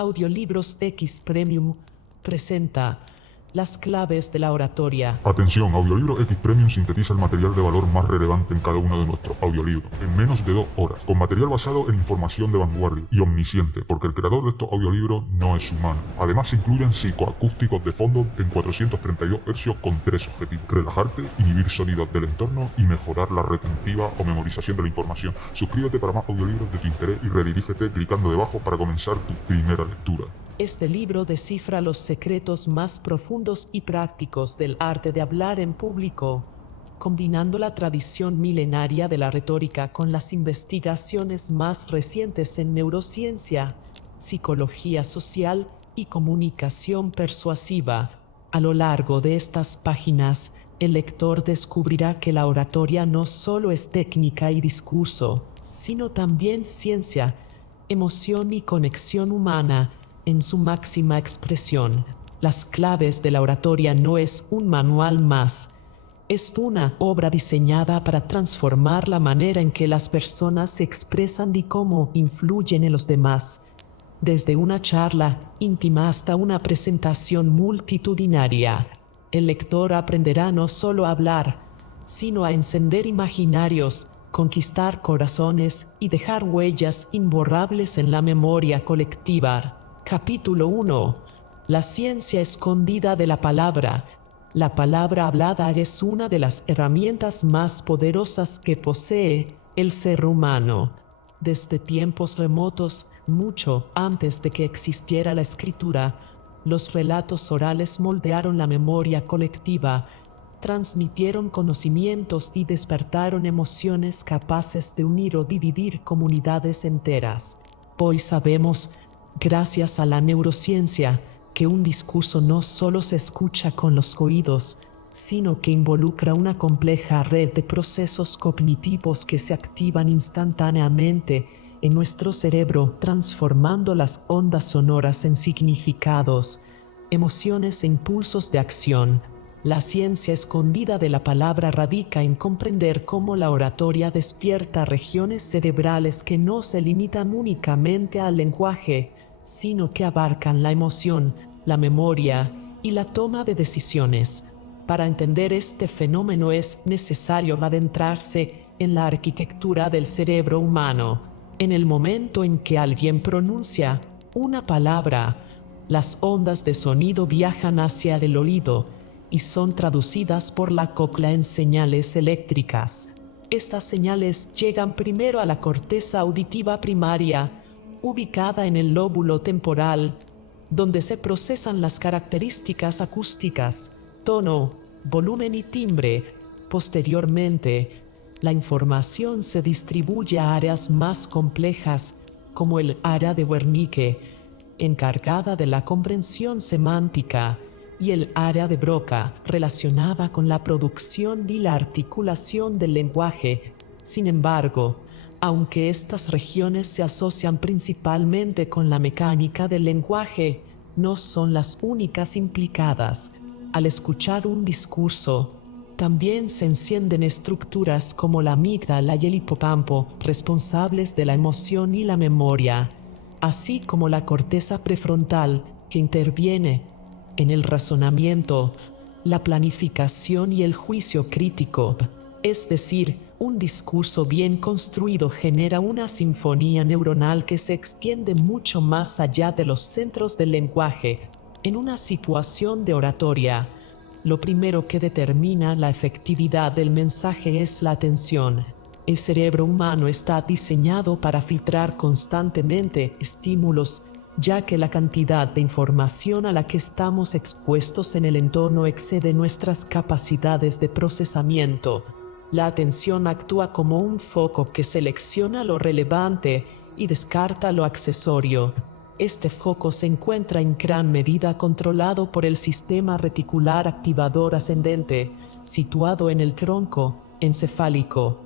Audiolibros X Premium presenta Las claves de la oratoria. Atención, Audiolibro X Premium sintetiza el material de valor más relevante en cada uno de nuestros audiolibros, en menos de 2 horas, con material basado en información de vanguardia y omnisciente, porque el creador de estos audiolibros no es humano. Además se incluyen psicoacústicos de fondo en 432 Hz con 3 objetivos: relajarte, inhibir sonidos del entorno y mejorar la retentiva o memorización de la información. Suscríbete para más audiolibros de tu interés y redirígete clicando debajo para comenzar tu primera lectura. Este libro descifra los secretos más profundos y prácticos del arte de hablar en público, combinando la tradición milenaria de la retórica con las investigaciones más recientes en neurociencia, psicología social y comunicación persuasiva. A lo largo de estas páginas, el lector descubrirá que la oratoria no solo es técnica y discurso, sino también ciencia, emoción y conexión humana en su máxima expresión. Las claves de la oratoria no es un manual más, es una obra diseñada para transformar la manera en que las personas se expresan y cómo influyen en los demás, desde una charla íntima hasta una presentación multitudinaria. El lector aprenderá no solo a hablar, sino a encender imaginarios, conquistar corazones y dejar huellas imborrables en la memoria colectiva. Capítulo 1. La ciencia escondida de la palabra. La palabra hablada es una de las herramientas más poderosas que posee el ser humano. Desde tiempos remotos, mucho antes de que existiera la escritura, los relatos orales moldearon la memoria colectiva, transmitieron conocimientos y despertaron emociones capaces de unir o dividir comunidades enteras. Hoy sabemos, gracias a la neurociencia, que un discurso no solo se escucha con los oídos, sino que involucra una compleja red de procesos cognitivos que se activan instantáneamente en nuestro cerebro, transformando las ondas sonoras en significados, emociones e impulsos de acción. La ciencia escondida de la palabra radica en comprender cómo la oratoria despierta regiones cerebrales que no se limitan únicamente al lenguaje, sino que abarcan la emoción, la memoria y la toma de decisiones. Para entender este fenómeno es necesario adentrarse en la arquitectura del cerebro humano. En el momento en que alguien pronuncia una palabra, las ondas de sonido viajan hacia el oído y son traducidas por la cóclea en señales eléctricas. Estas señales llegan primero a la corteza auditiva primaria, ubicada en el lóbulo temporal, donde se procesan las características acústicas, tono, volumen y timbre. Posteriormente, la información se distribuye a áreas más complejas, como el área de Wernicke, encargada de la comprensión semántica, y el área de Broca, relacionada con la producción y la articulación del lenguaje. Sin embargo, aunque estas regiones se asocian principalmente con la mecánica del lenguaje, no son las únicas implicadas. Al escuchar un discurso, también se encienden estructuras como la amígdala y el hipocampo, responsables de la emoción y la memoria, así como la corteza prefrontal, que interviene en el razonamiento, la planificación y el juicio crítico. Es decir, un discurso bien construido genera una sinfonía neuronal que se extiende mucho más allá de los centros del lenguaje. En una situación de oratoria, lo primero que determina la efectividad del mensaje es la atención. El cerebro humano está diseñado para filtrar constantemente estímulos, ya que la cantidad de información a la que estamos expuestos en el entorno excede nuestras capacidades de procesamiento. La atención actúa como un foco que selecciona lo relevante y descarta lo accesorio. Este foco se encuentra en gran medida controlado por el sistema reticular activador ascendente, situado en el tronco encefálico,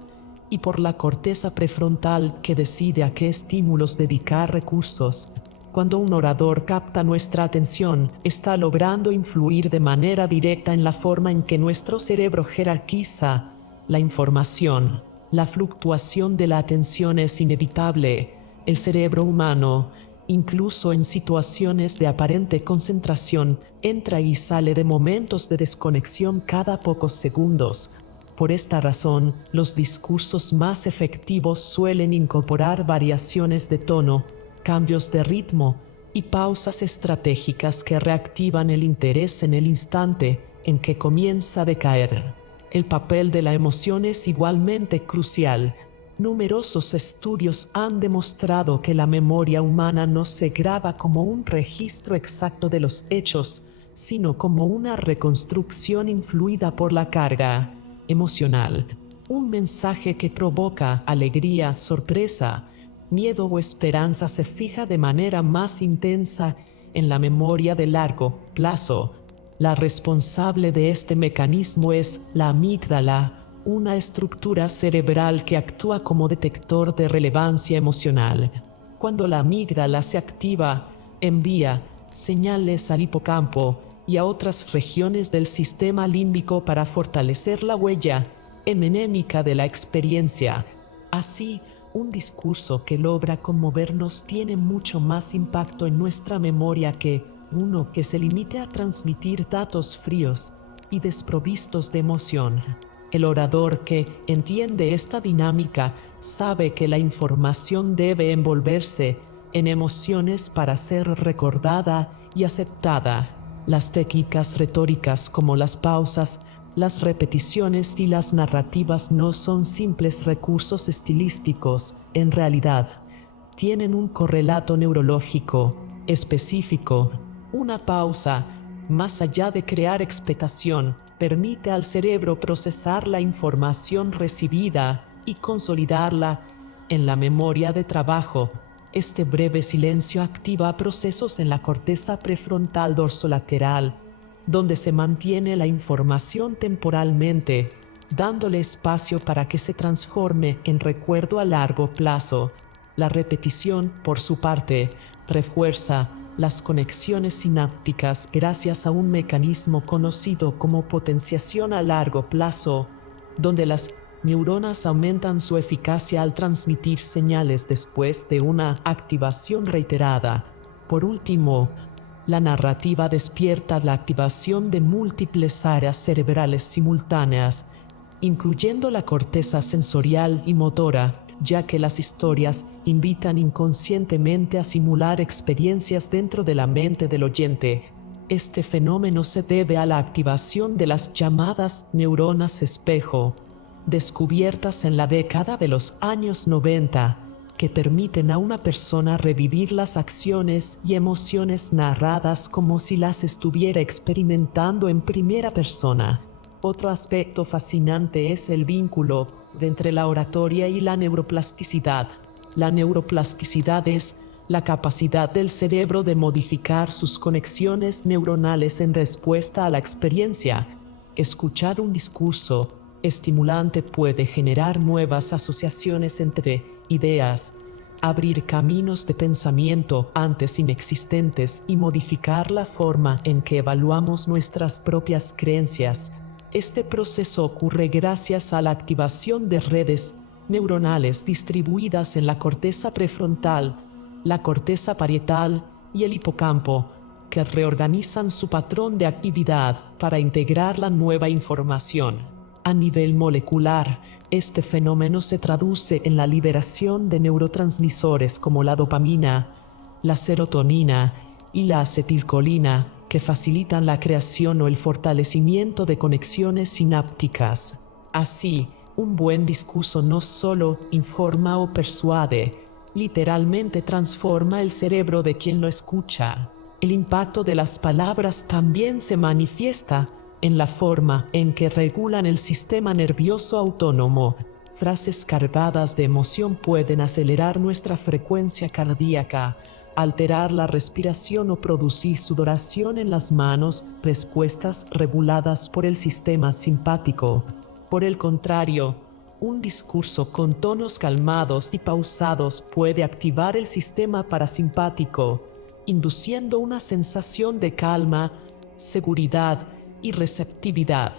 y por la corteza prefrontal, que decide a qué estímulos dedicar recursos. Cuando un orador capta nuestra atención, está logrando influir de manera directa en la forma en que nuestro cerebro jerarquiza la información. La fluctuación de la atención es inevitable. El cerebro humano Incluso en situaciones de aparente concentración, entra y sale de momentos de desconexión cada pocos segundos. Por esta razón, los discursos más efectivos suelen incorporar variaciones de tono, cambios de ritmo y pausas estratégicas que reactivan el interés en el instante en que comienza a decaer. El papel de la emoción es igualmente crucial. Numerosos estudios han demostrado que la memoria humana no se graba como un registro exacto de los hechos, sino como una reconstrucción influida por la carga emocional. Un mensaje que provoca alegría, sorpresa, miedo o esperanza se fija de manera más intensa en la memoria de largo plazo. La responsable de este mecanismo es la amígdala, una estructura cerebral que actúa como detector de relevancia emocional. Cuando la amígdala se activa, envía señales al hipocampo y a otras regiones del sistema límbico para fortalecer la huella mnemonémica de la experiencia. Así, un discurso que logra conmovernos tiene mucho más impacto en nuestra memoria que uno que se limite a transmitir datos fríos y desprovistos de emoción. El orador que entiende esta dinámica sabe que la información debe envolverse en emociones para ser recordada y aceptada. Las técnicas retóricas como las pausas, las repeticiones y las narrativas no son simples recursos estilísticos, en realidad, tienen un correlato neurológico específico. Una pausa, más allá de crear expectación, permite al cerebro procesar la información recibida y consolidarla en la memoria de trabajo. Este breve silencio activa procesos en la corteza prefrontal dorsolateral, donde se mantiene la información temporalmente, dándole espacio para que se transforme en recuerdo a largo plazo. La repetición, por su parte, refuerza las conexiones sinápticas gracias a un mecanismo conocido como potenciación a largo plazo, donde las neuronas aumentan su eficacia al transmitir señales después de una activación reiterada. Por último, la narrativa despierta la activación de múltiples áreas cerebrales simultáneas, incluyendo la corteza sensorial y motora, ya que las historias invitan inconscientemente a simular experiencias dentro de la mente del oyente. Este fenómeno se debe a la activación de las llamadas neuronas espejo, descubiertas en la década de los años 90, que permiten a una persona revivir las acciones y emociones narradas como si las estuviera experimentando en primera persona. Otro aspecto fascinante es el vínculo entre la oratoria y la neuroplasticidad. La neuroplasticidad es la capacidad del cerebro de modificar sus conexiones neuronales en respuesta a la experiencia. Escuchar un discurso estimulante puede generar nuevas asociaciones entre ideas, abrir caminos de pensamiento antes inexistentes y modificar la forma en que evaluamos nuestras propias creencias. Este proceso ocurre gracias a la activación de redes neuronales distribuidas en la corteza prefrontal, la corteza parietal y el hipocampo, que reorganizan su patrón de actividad para integrar la nueva información. A nivel molecular, este fenómeno se traduce en la liberación de neurotransmisores como la dopamina, la serotonina y la acetilcolina, que facilitan la creación o el fortalecimiento de conexiones sinápticas. Así, un buen discurso no solo informa o persuade, literalmente transforma el cerebro de quien lo escucha. El impacto de las palabras también se manifiesta en la forma en que regulan el sistema nervioso autónomo. Frases cargadas de emoción pueden acelerar nuestra frecuencia cardíaca, alterar la respiración o producir sudoración en las manos, respuestas reguladas por el sistema simpático. Por el contrario, un discurso con tonos calmados y pausados puede activar el sistema parasimpático, induciendo una sensación de calma, seguridad y receptividad.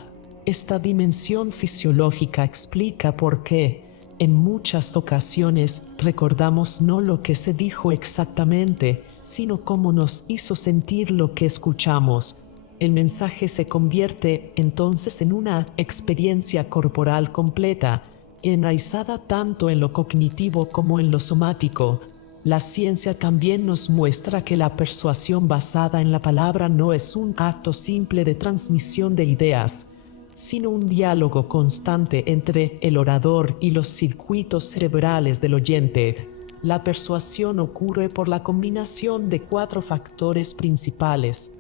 Esta dimensión fisiológica explica por qué En muchas ocasiones recordamos no lo que se dijo exactamente, sino cómo nos hizo sentir lo que escuchamos. El mensaje se convierte entonces en una experiencia corporal completa, enraizada tanto en lo cognitivo como en lo somático. La ciencia también nos muestra que la persuasión basada en la palabra no es un acto simple de transmisión de ideas, sino un diálogo constante entre el orador y los circuitos cerebrales del oyente. La persuasión ocurre por la combinación de 4 factores principales: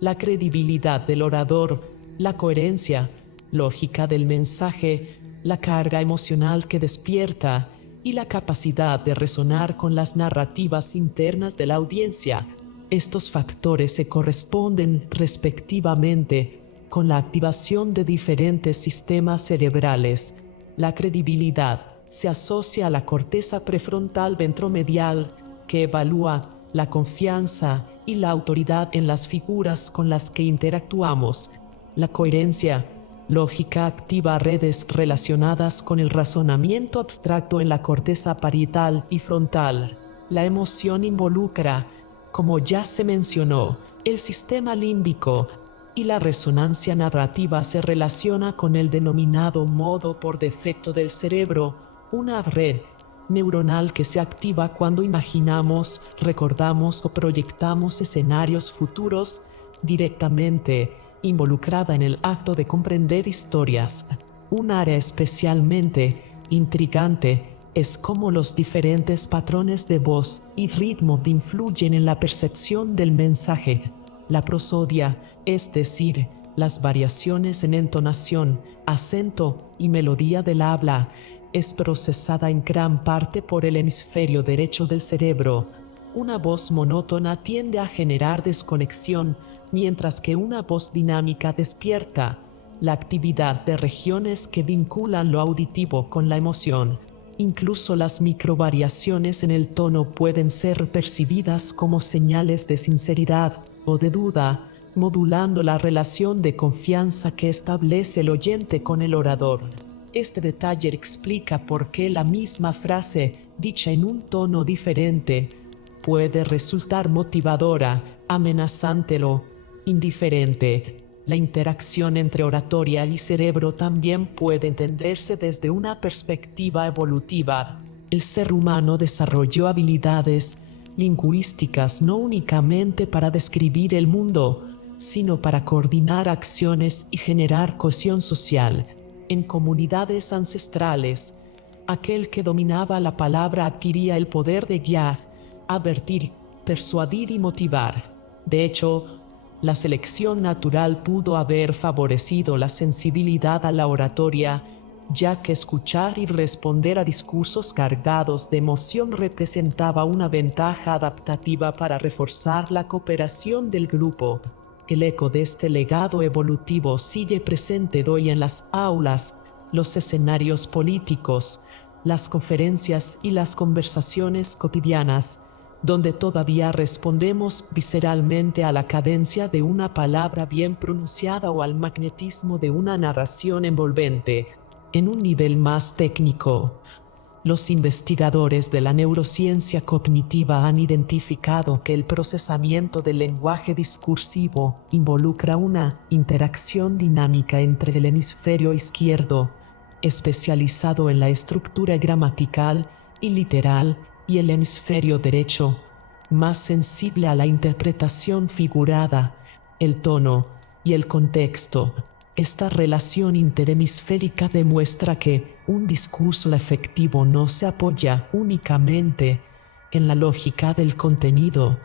la credibilidad del orador, la coherencia lógica del mensaje, la carga emocional que despierta y la capacidad de resonar con las narrativas internas de la audiencia. Estos factores se corresponden respectivamente con la activación de diferentes sistemas cerebrales. La credibilidad se asocia a la corteza prefrontal ventromedial, que evalúa la confianza y la autoridad en las figuras con las que interactuamos. La coherencia lógica activa redes relacionadas con el razonamiento abstracto en la corteza parietal y frontal. La emoción involucra, como ya se mencionó, el sistema límbico, y la resonancia narrativa se relaciona con el denominado modo por defecto del cerebro, una red neuronal que se activa cuando imaginamos, recordamos o proyectamos escenarios futuros, directamente involucrada en el acto de comprender historias. Un área especialmente intrigante es cómo los diferentes patrones de voz y ritmo influyen en la percepción del mensaje. La prosodia, es decir, las variaciones en entonación, acento y melodía del habla, es procesada en gran parte por el hemisferio derecho del cerebro. Una voz monótona tiende a generar desconexión, mientras que una voz dinámica despierta la actividad de regiones que vinculan lo auditivo con la emoción. Incluso las microvariaciones en el tono pueden ser percibidas como señales de sinceridad o de duda, modulando la relación de confianza que establece el oyente con el orador. Este detalle explica por qué la misma frase, dicha en un tono diferente, puede resultar motivadora, amenazante o indiferente. La interacción entre oratoria y cerebro también puede entenderse desde una perspectiva evolutiva. El ser humano desarrolló habilidades lingüísticas no únicamente para describir el mundo, sino para coordinar acciones y generar cohesión social. En comunidades ancestrales, aquel que dominaba la palabra adquiría el poder de guiar, advertir, persuadir y motivar. De hecho, la selección natural pudo haber favorecido la sensibilidad a la oratoria, ya que escuchar y responder a discursos cargados de emoción representaba una ventaja adaptativa para reforzar la cooperación del grupo. El eco de este legado evolutivo sigue presente hoy en las aulas, los escenarios políticos, las conferencias y las conversaciones cotidianas, donde todavía respondemos visceralmente a la cadencia de una palabra bien pronunciada o al magnetismo de una narración envolvente. En un nivel más técnico, los investigadores de la neurociencia cognitiva han identificado que el procesamiento del lenguaje discursivo involucra una interacción dinámica entre el hemisferio izquierdo, especializado en la estructura gramatical y literal, y el hemisferio derecho, más sensible a la interpretación figurada, el tono y el contexto. Esta relación interhemisférica demuestra que un discurso efectivo no se apoya únicamente en la lógica del contenido,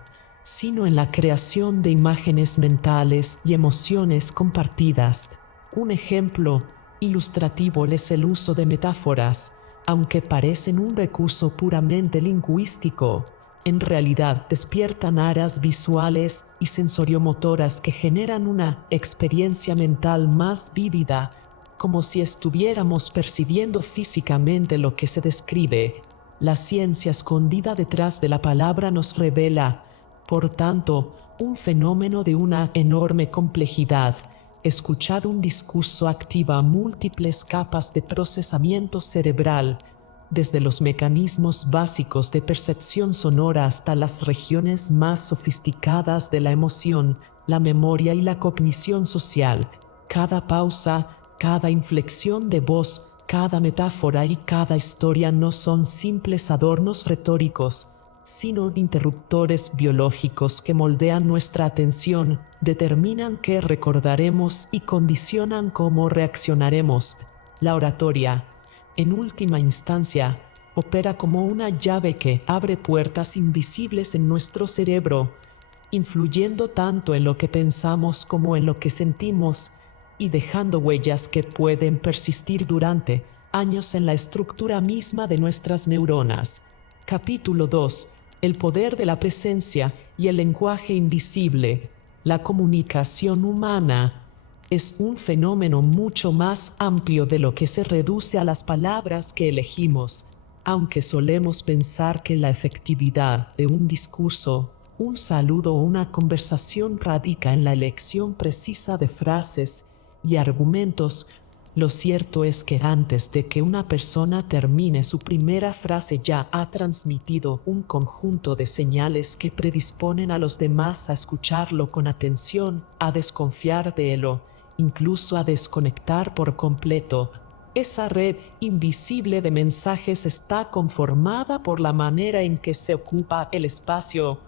sino en la creación de imágenes mentales y emociones compartidas. Un ejemplo ilustrativo es el uso de metáforas. Aunque parecen un recurso puramente lingüístico, en realidad despiertan áreas visuales y sensoriomotoras que generan una experiencia mental más vívida, como si estuviéramos percibiendo físicamente lo que se describe. La ciencia escondida detrás de la palabra nos revela, por tanto, un fenómeno de una enorme complejidad. Escuchar un discurso activa múltiples capas de procesamiento cerebral, desde los mecanismos básicos de percepción sonora hasta las regiones más sofisticadas de la emoción, la memoria y la cognición social. Cada pausa, cada inflexión de voz, cada metáfora y cada historia no son simples adornos retóricos, sino interruptores biológicos que moldean nuestra atención, determinan qué recordaremos y condicionan cómo reaccionaremos. La oratoria, en última instancia, opera como una llave que abre puertas invisibles en nuestro cerebro, influyendo tanto en lo que pensamos como en lo que sentimos, y dejando huellas que pueden persistir durante años en la estructura misma de nuestras neuronas. Capítulo 2. El poder de la presencia y el lenguaje invisible. La comunicación humana es un fenómeno mucho más amplio de lo que se reduce a las palabras que elegimos, aunque solemos pensar que la efectividad de un discurso, un saludo o una conversación radica en la elección precisa de frases y argumentos. Lo cierto es que antes de que una persona termine su primera frase ya ha transmitido un conjunto de señales que predisponen a los demás a escucharlo con atención, a desconfiar de él o incluso a desconectar por completo. Esa red invisible de mensajes está conformada por la manera en que se ocupa el espacio,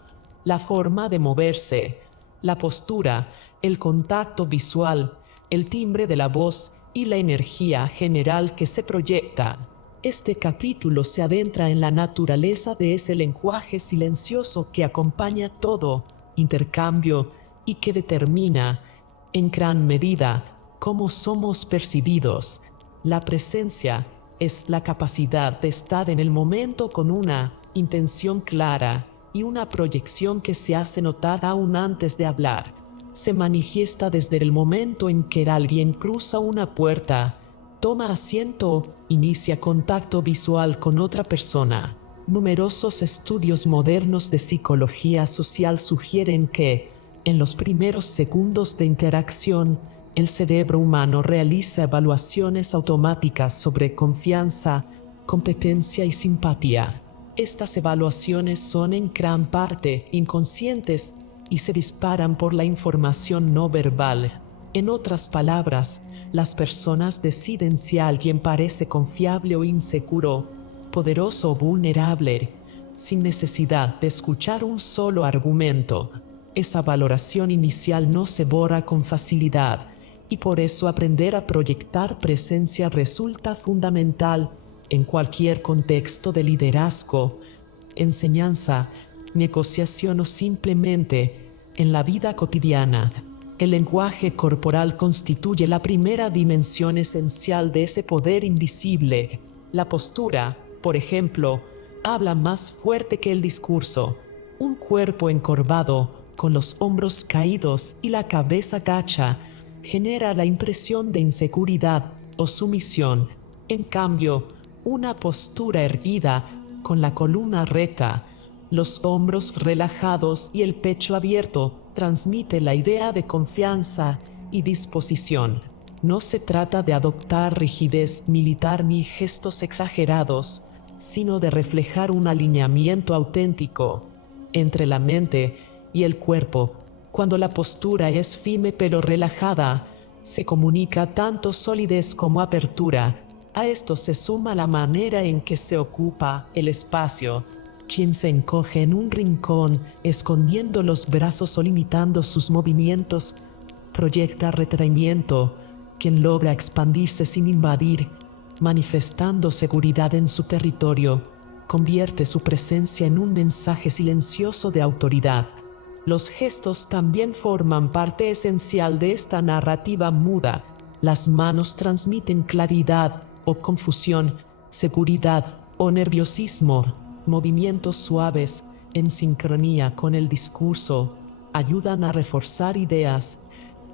la forma de moverse, la postura, el contacto visual, el timbre de la voz y la energía general que se proyecta. Este capítulo se adentra en la naturaleza de ese lenguaje silencioso que acompaña todo intercambio y que determina, en gran medida, cómo somos percibidos. La presencia es la capacidad de estar en el momento con una intención clara y una proyección que se hace notar aún antes de hablar. Se manifiesta desde el momento en que alguien cruza una puerta, toma asiento, inicia contacto visual con otra persona. Numerosos estudios modernos de psicología social sugieren que, en los primeros segundos de interacción, el cerebro humano realiza evaluaciones automáticas sobre confianza, competencia y simpatía. Estas evaluaciones son en gran parte inconscientes y se disparan por la información no verbal. En otras palabras, las personas deciden si alguien parece confiable o inseguro, poderoso o vulnerable, sin necesidad de escuchar un solo argumento. Esa valoración inicial no se borra con facilidad, y por eso aprender a proyectar presencia resulta fundamental en cualquier contexto de liderazgo, enseñanza, negociación o simplemente en la vida cotidiana. El lenguaje corporal constituye la primera dimensión esencial de ese poder invisible. La postura, por ejemplo, habla más fuerte que el discurso. Un cuerpo encorvado, con los hombros caídos y la cabeza gacha, genera la impresión de inseguridad o sumisión. En cambio, una postura erguida, con la columna recta, los hombros relajados y el pecho abierto, transmite la idea de confianza y disposición. No se trata de adoptar rigidez militar ni gestos exagerados, sino de reflejar un alineamiento auténtico entre la mente y el cuerpo. Cuando la postura es firme pero relajada, se comunica tanto solidez como apertura. A esto se suma la manera en que se ocupa el espacio. Quien se encoge en un rincón, escondiendo los brazos o limitando sus movimientos, proyecta retraimiento. Quien logra expandirse sin invadir, manifestando seguridad en su territorio, convierte su presencia en un mensaje silencioso de autoridad. Los gestos también forman parte esencial de esta narrativa muda. Las manos transmiten claridad o confusión, seguridad o nerviosismo. Movimientos suaves, en sincronía con el discurso, ayudan a reforzar ideas,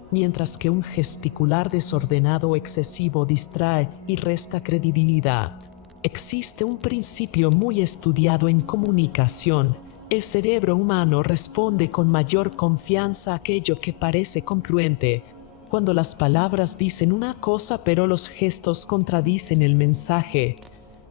mientras que un gesticular desordenado o excesivo distrae y resta credibilidad. Existe un principio muy estudiado en comunicación. El cerebro humano responde con mayor confianza a aquello que parece congruente. Cuando las palabras dicen una cosa pero los gestos contradicen el mensaje,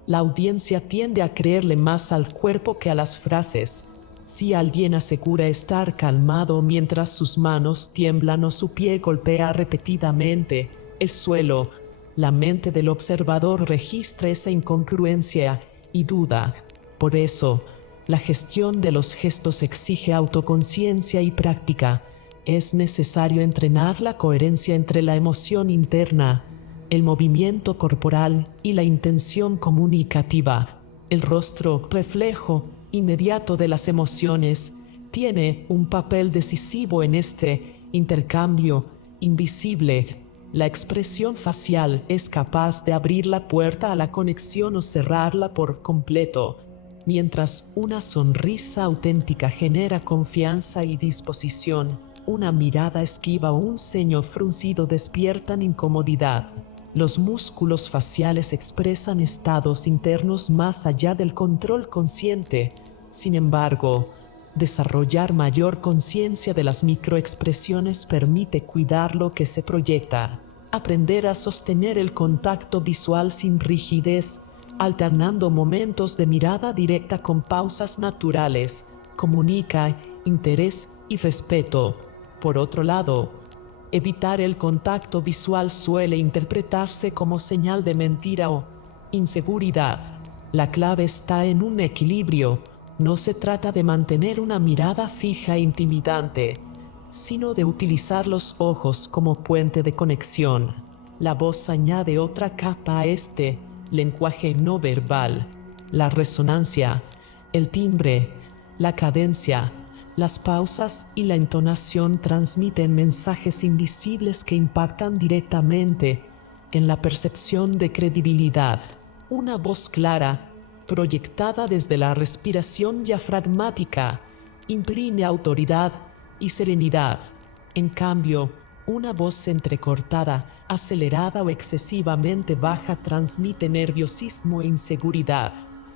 La audiencia tiende a creerle más al cuerpo que a las frases. Si alguien asegura estar calmado mientras sus manos tiemblan o su pie golpea repetidamente el suelo, la mente del observador registra esa incongruencia y duda. Por eso, la gestión de los gestos exige autoconciencia y práctica. Es necesario entrenar la coherencia entre la emoción interna, el movimiento corporal y la intención comunicativa. El rostro, reflejo inmediato de las emociones, tiene un papel decisivo en este intercambio invisible. La expresión facial es capaz de abrir la puerta a la conexión o cerrarla por completo, mientras una sonrisa auténtica genera confianza y disposición. Una mirada esquiva o un ceño fruncido despiertan incomodidad. Los músculos faciales expresan estados internos más allá del control consciente. Sin embargo, desarrollar mayor conciencia de las microexpresiones permite cuidar lo que se proyecta. Aprender a sostener el contacto visual sin rigidez, alternando momentos de mirada directa con pausas naturales, comunica interés y respeto. Por otro lado, evitar el contacto visual suele interpretarse como señal de mentira o inseguridad. La clave está en un equilibrio. No se trata de mantener una mirada fija e intimidante, sino de utilizar los ojos como puente de conexión. La voz añade otra capa a este lenguaje no verbal. La resonancia, el timbre, la cadencia, las pausas y la entonación transmiten mensajes invisibles que impactan directamente en la percepción de credibilidad. Una voz clara, proyectada desde la respiración diafragmática, imprime autoridad y serenidad. En cambio, una voz entrecortada, acelerada o excesivamente baja transmite nerviosismo e inseguridad.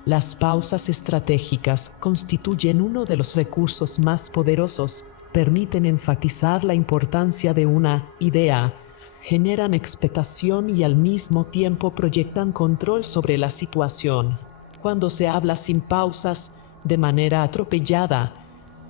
Las pausas estratégicas constituyen uno de los recursos más poderosos, permiten enfatizar la importancia de una idea, generan expectación y al mismo tiempo proyectan control sobre la situación. Cuando se habla sin pausas, de manera atropellada,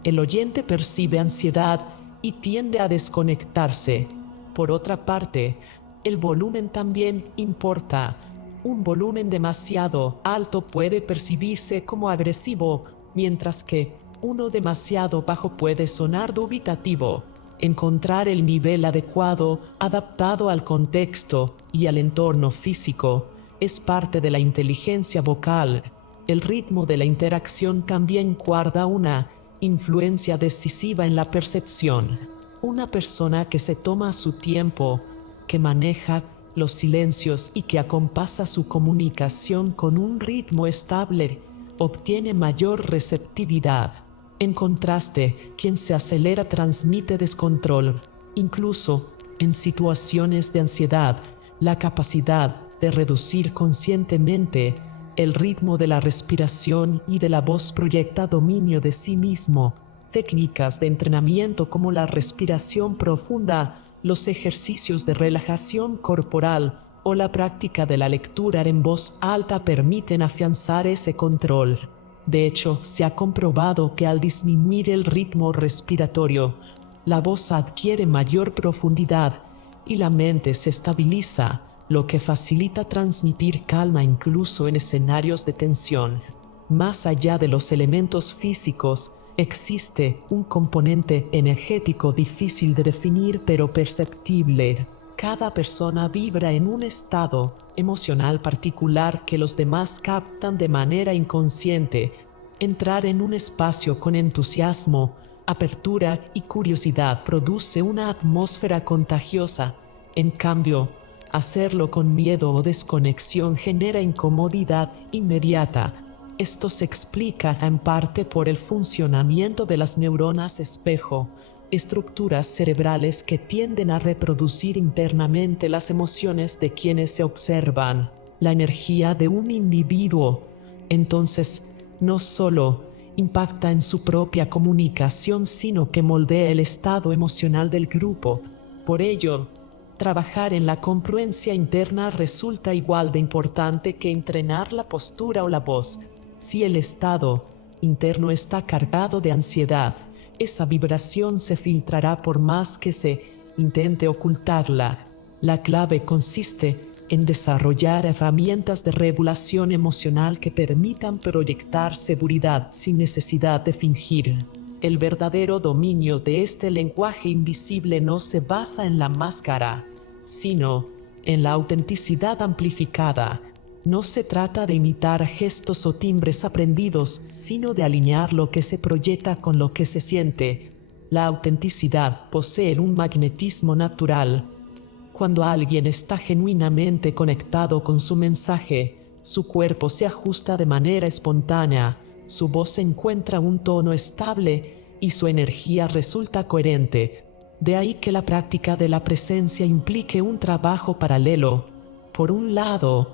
el oyente percibe ansiedad y tiende a desconectarse. Por otra parte, el volumen también importa. Un volumen demasiado alto puede percibirse como agresivo, mientras que uno demasiado bajo puede sonar dubitativo. Encontrar el nivel adecuado, adaptado al contexto y al entorno físico, es parte de la inteligencia vocal. El ritmo de la interacción también guarda una influencia decisiva en la percepción. Una persona que se toma su tiempo, que maneja los silencios y que acompasa su comunicación con un ritmo estable, obtiene mayor receptividad. En contraste, quien se acelera transmite descontrol. Incluso en situaciones de ansiedad, la capacidad de reducir conscientemente el ritmo de la respiración y de la voz proyecta dominio de sí mismo. Técnicas de entrenamiento como la respiración profunda, los ejercicios de relajación corporal o la práctica de la lectura en voz alta permiten afianzar ese control. De hecho, se ha comprobado que al disminuir el ritmo respiratorio, la voz adquiere mayor profundidad y la mente se estabiliza, lo que facilita transmitir calma incluso en escenarios de tensión. Más allá de los elementos físicos, existe un componente energético difícil de definir pero perceptible. Cada persona vibra en un estado emocional particular que los demás captan de manera inconsciente. Entrar en un espacio con entusiasmo, apertura y curiosidad produce una atmósfera contagiosa. En cambio, hacerlo con miedo o desconexión genera incomodidad inmediata. Esto se explica en parte por el funcionamiento de las neuronas espejo, estructuras cerebrales que tienden a reproducir internamente las emociones de quienes se observan. La energía de un individuo, entonces, no solo impacta en su propia comunicación, sino que moldea el estado emocional del grupo. Por ello, Trabajar en la congruencia interna resulta igual de importante que entrenar la postura o la voz. Si el estado interno está cargado de ansiedad, esa vibración se filtrará por más que se intente ocultarla. La clave consiste en desarrollar herramientas de regulación emocional que permitan proyectar seguridad sin necesidad de fingir. El verdadero dominio de este lenguaje invisible no se basa en la máscara, sino en la autenticidad amplificada. No se trata de imitar gestos o timbres aprendidos, sino de alinear lo que se proyecta con lo que se siente. La autenticidad posee un magnetismo natural. Cuando alguien está genuinamente conectado con su mensaje, su cuerpo se ajusta de manera espontánea, su voz encuentra un tono estable y su energía resulta coherente. De ahí que la práctica de la presencia implique un trabajo paralelo. Por un lado,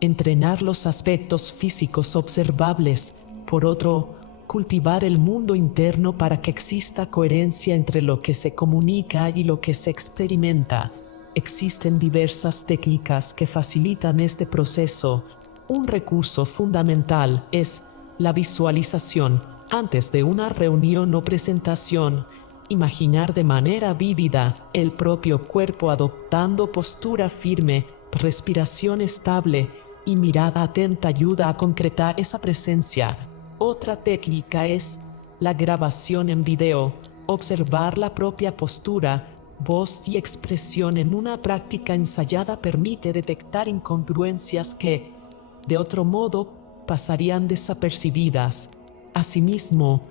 entrenar los aspectos físicos observables. Por otro, cultivar el mundo interno para que exista coherencia entre lo que se comunica y lo que se experimenta. Existen diversas técnicas que facilitan este proceso. Un recurso fundamental es la visualización. Antes de una reunión o presentación, imaginar de manera vívida el propio cuerpo adoptando postura firme, respiración estable y mirada atenta ayuda a concretar esa presencia. Otra técnica es la grabación en video. Observar la propia postura, voz y expresión en una práctica ensayada permite detectar incongruencias que, de otro modo, pasarían desapercibidas. Asimismo,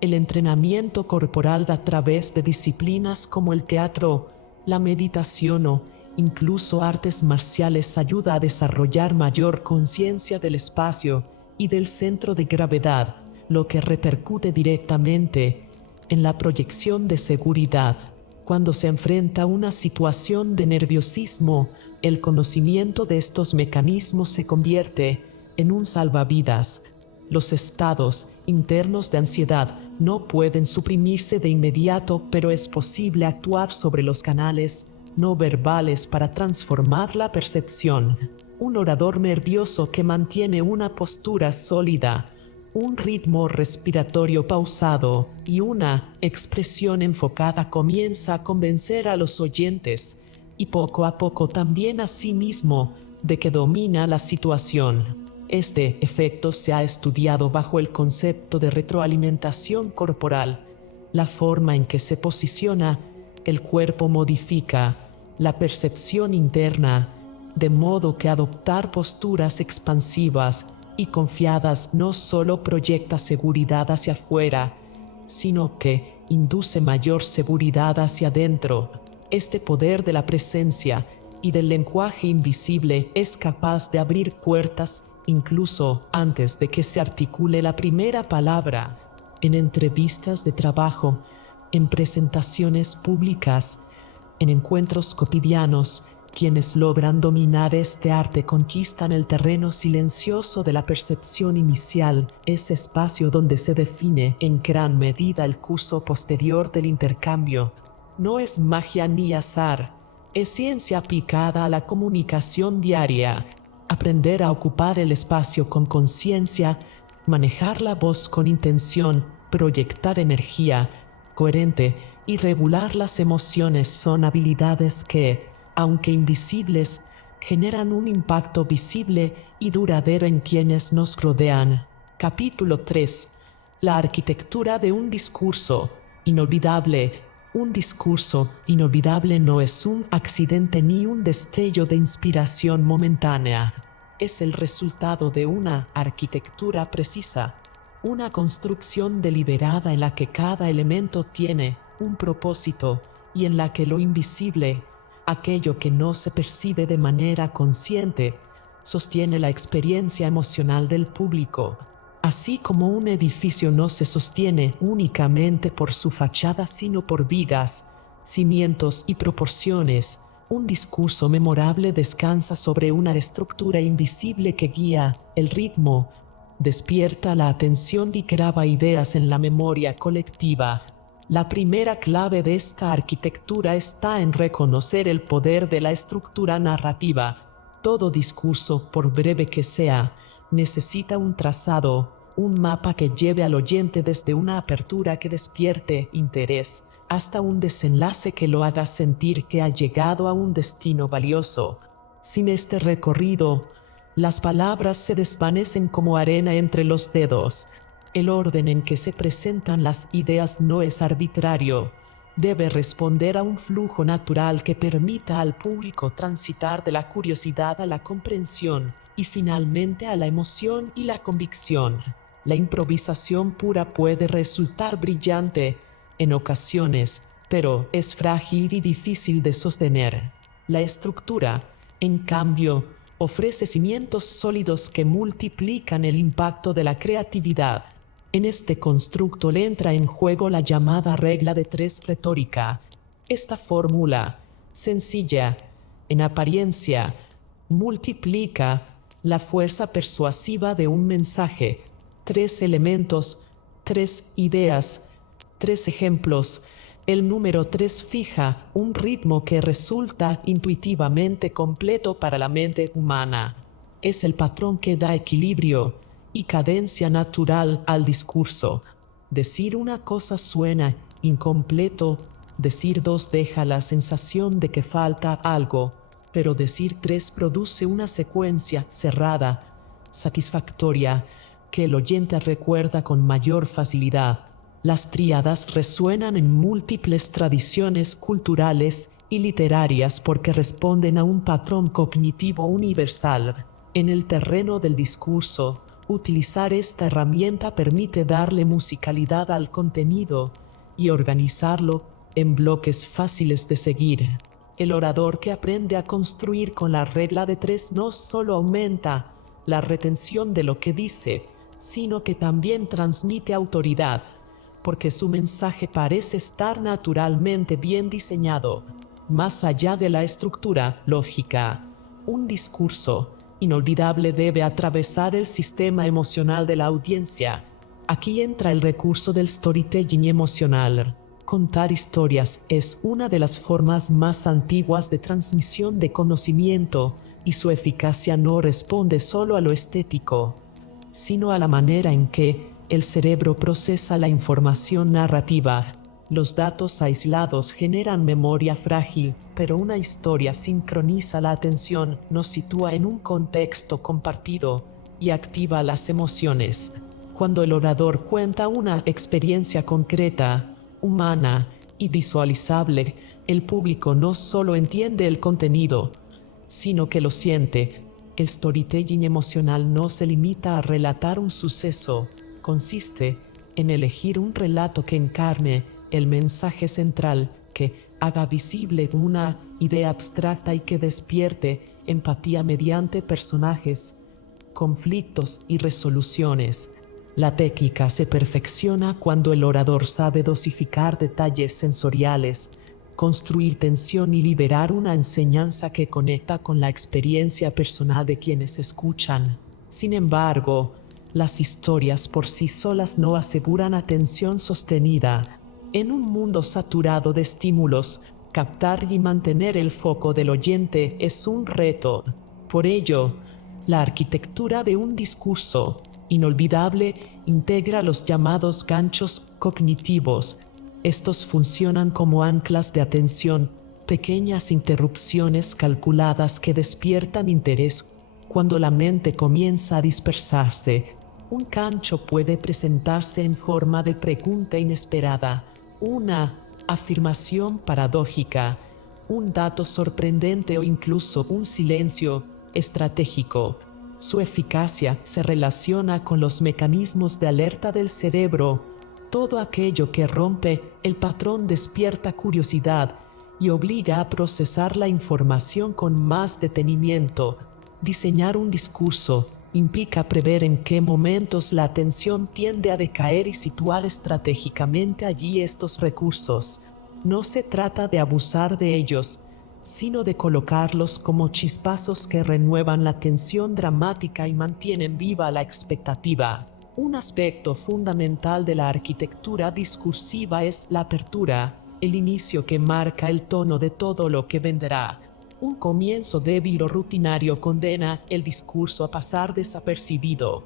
el entrenamiento corporal a través de disciplinas como el teatro, la meditación o incluso artes marciales ayuda a desarrollar mayor conciencia del espacio y del centro de gravedad, lo que repercute directamente en la proyección de seguridad. Cuando se enfrenta a una situación de nerviosismo, el conocimiento de estos mecanismos se convierte en un salvavidas. Los estados internos de ansiedad no pueden suprimirse de inmediato, pero es posible actuar sobre los canales no verbales para transformar la percepción. Un orador nervioso que mantiene una postura sólida, un ritmo respiratorio pausado y una expresión enfocada comienza a convencer a los oyentes y poco a poco también a sí mismo de que domina la situación. Este efecto se ha estudiado bajo el concepto de retroalimentación corporal. La forma en que se posiciona el cuerpo modifica la percepción interna, de modo que adoptar posturas expansivas y confiadas no solo proyecta seguridad hacia afuera, sino que induce mayor seguridad hacia adentro. Este poder de la presencia y del lenguaje invisible es capaz de abrir puertas incluso antes de que se articule la primera palabra. En entrevistas de trabajo, en presentaciones públicas, en encuentros cotidianos, quienes logran dominar este arte conquistan el terreno silencioso de la percepción inicial, ese espacio donde se define en gran medida el curso posterior del intercambio. No es magia ni azar, es ciencia aplicada a la comunicación diaria. Aprender a ocupar el espacio con conciencia, manejar la voz con intención, proyectar energía coherente y regular las emociones son habilidades que, aunque invisibles, generan un impacto visible y duradero en quienes nos rodean. Capítulo 3. La arquitectura de un discurso inolvidable. Un discurso inolvidable no es un accidente ni un destello de inspiración momentánea. Es el resultado de una arquitectura precisa, una construcción deliberada en la que cada elemento tiene un propósito y en la que lo invisible, aquello que no se percibe de manera consciente, sostiene la experiencia emocional del público. Así como un edificio no se sostiene únicamente por su fachada sino por vigas, cimientos y proporciones, un discurso memorable descansa sobre una estructura invisible que guía el ritmo, despierta la atención y graba ideas en la memoria colectiva. La primera clave de esta arquitectura está en reconocer el poder de la estructura narrativa. Todo discurso, por breve que sea, necesita un trazado, un mapa que lleve al oyente desde una apertura que despierte interés hasta un desenlace que lo haga sentir que ha llegado a un destino valioso. Sin este recorrido, las palabras se desvanecen como arena entre los dedos. El orden en que se presentan las ideas no es arbitrario. Debe responder a un flujo natural que permita al público transitar de la curiosidad a la comprensión y finalmente a la emoción y la convicción. La improvisación pura puede resultar brillante en ocasiones, pero es frágil y difícil de sostener. La estructura, en cambio, ofrece cimientos sólidos que multiplican el impacto de la creatividad. En este constructo le entra en juego la llamada regla de tres retórica. Esta fórmula, sencilla en apariencia, multiplica la fuerza persuasiva de un mensaje. Tres elementos, tres ideas, tres ejemplos. El número 3 fija un ritmo que resulta intuitivamente completo para la mente humana. Es el patrón que da equilibrio y cadencia natural al discurso. Decir una cosa suena incompleto, decir 2 deja la sensación de que falta algo, pero decir 3 produce una secuencia cerrada, satisfactoria, que el oyente recuerda con mayor facilidad. Las tríadas resuenan en múltiples tradiciones culturales y literarias porque responden a un patrón cognitivo universal. En el terreno del discurso, utilizar esta herramienta permite darle musicalidad al contenido y organizarlo en bloques fáciles de seguir. El orador que aprende a construir con la regla de 3 no solo aumenta la retención de lo que dice, sino que también transmite autoridad, porque su mensaje parece estar naturalmente bien diseñado. Más allá de la estructura lógica, un discurso inolvidable debe atravesar el sistema emocional de la audiencia. Aquí entra el recurso del storytelling emocional. Contar historias es una de las formas más antiguas de transmisión de conocimiento, y su eficacia no responde solo a lo estético, sino a la manera en que el cerebro procesa la información narrativa. Los datos aislados generan memoria frágil, pero una historia sincroniza la atención, nos sitúa en un contexto compartido y activa las emociones. Cuando el orador cuenta una experiencia concreta, humana y visualizable, el público no solo entiende el contenido, sino que lo siente. El storytelling emocional no se limita a relatar un suceso, consiste en elegir un relato que encarne el mensaje central, que haga visible una idea abstracta y que despierte empatía mediante personajes, conflictos y resoluciones. La técnica se perfecciona cuando el orador sabe dosificar detalles sensoriales, construir tensión y liberar una enseñanza que conecta con la experiencia personal de quienes escuchan. Sin embargo, las historias por sí solas no aseguran atención sostenida. En un mundo saturado de estímulos, captar y mantener el foco del oyente es un reto. Por ello, la arquitectura de un discurso inolvidable integra los llamados ganchos cognitivos. Estos funcionan como anclas de atención, pequeñas interrupciones calculadas que despiertan interés cuando la mente comienza a dispersarse. Un gancho puede presentarse en forma de pregunta inesperada, una afirmación paradójica, un dato sorprendente o incluso un silencio estratégico. Su eficacia se relaciona con los mecanismos de alerta del cerebro. Todo aquello que rompe el patrón despierta curiosidad y obliga a procesar la información con más detenimiento. Diseñar un discurso implica prever en qué momentos la atención tiende a decaer y situar estratégicamente allí estos recursos. No se trata de abusar de ellos, sino de colocarlos como chispazos que renuevan la tensión dramática y mantienen viva la expectativa. Un aspecto fundamental de la arquitectura discursiva es la apertura, el inicio que marca el tono de todo lo que vendrá. Un comienzo débil o rutinario condena el discurso a pasar desapercibido,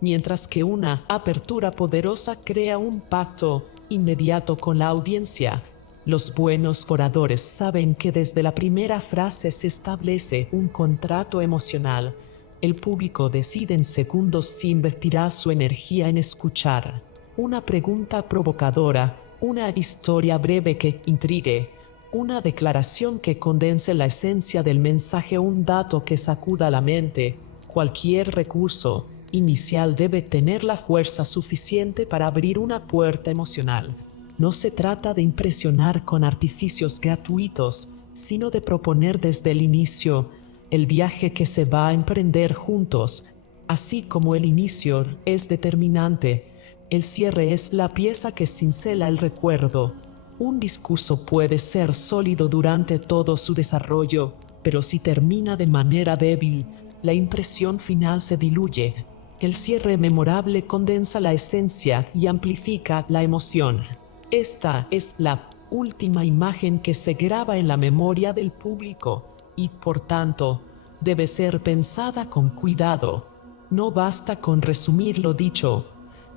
mientras que una apertura poderosa crea un pacto inmediato con la audiencia. Los buenos oradores saben que desde la primera frase se establece un contrato emocional. El público decide en segundos si invertirá su energía en escuchar una pregunta provocadora, una historia breve que intrigue, una declaración que condense la esencia del mensaje, un dato que sacuda la mente. Cualquier recurso inicial debe tener la fuerza suficiente para abrir una puerta emocional. No se trata de impresionar con artificios gratuitos, sino de proponer desde el inicio el viaje que se va a emprender juntos. Así como el inicio es determinante, el cierre es la pieza que cincela el recuerdo. Un discurso puede ser sólido durante todo su desarrollo, pero si termina de manera débil, la impresión final se diluye. El cierre memorable condensa la esencia y amplifica la emoción. Esta es la última imagen que se graba en la memoria del público y, por tanto, debe ser pensada con cuidado. No basta con resumir lo dicho.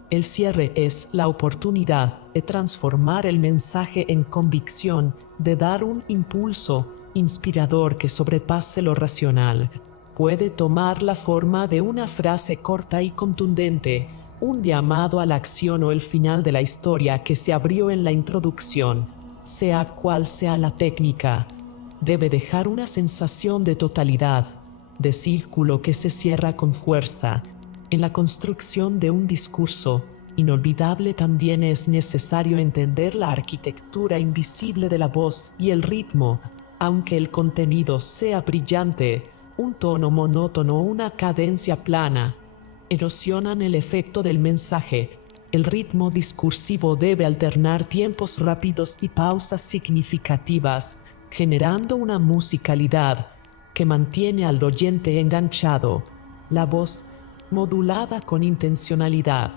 El cierre es la oportunidad de transformar el mensaje en convicción, de dar un impulso inspirador que sobrepase lo racional. Puede tomar la forma de una frase corta y contundente, un llamado a la acción o el final de la historia que se abrió en la introducción. Sea cual sea la técnica, debe dejar una sensación de totalidad, de círculo que se cierra con fuerza. En la construcción de un discurso inolvidable también es necesario entender la arquitectura invisible de la voz y el ritmo. Aunque el contenido sea brillante, un tono monótono o una cadencia plana erosionan el efecto del mensaje. El ritmo discursivo debe alternar tiempos rápidos y pausas significativas, generando una musicalidad que mantiene al oyente enganchado. La voz, modulada con intencionalidad,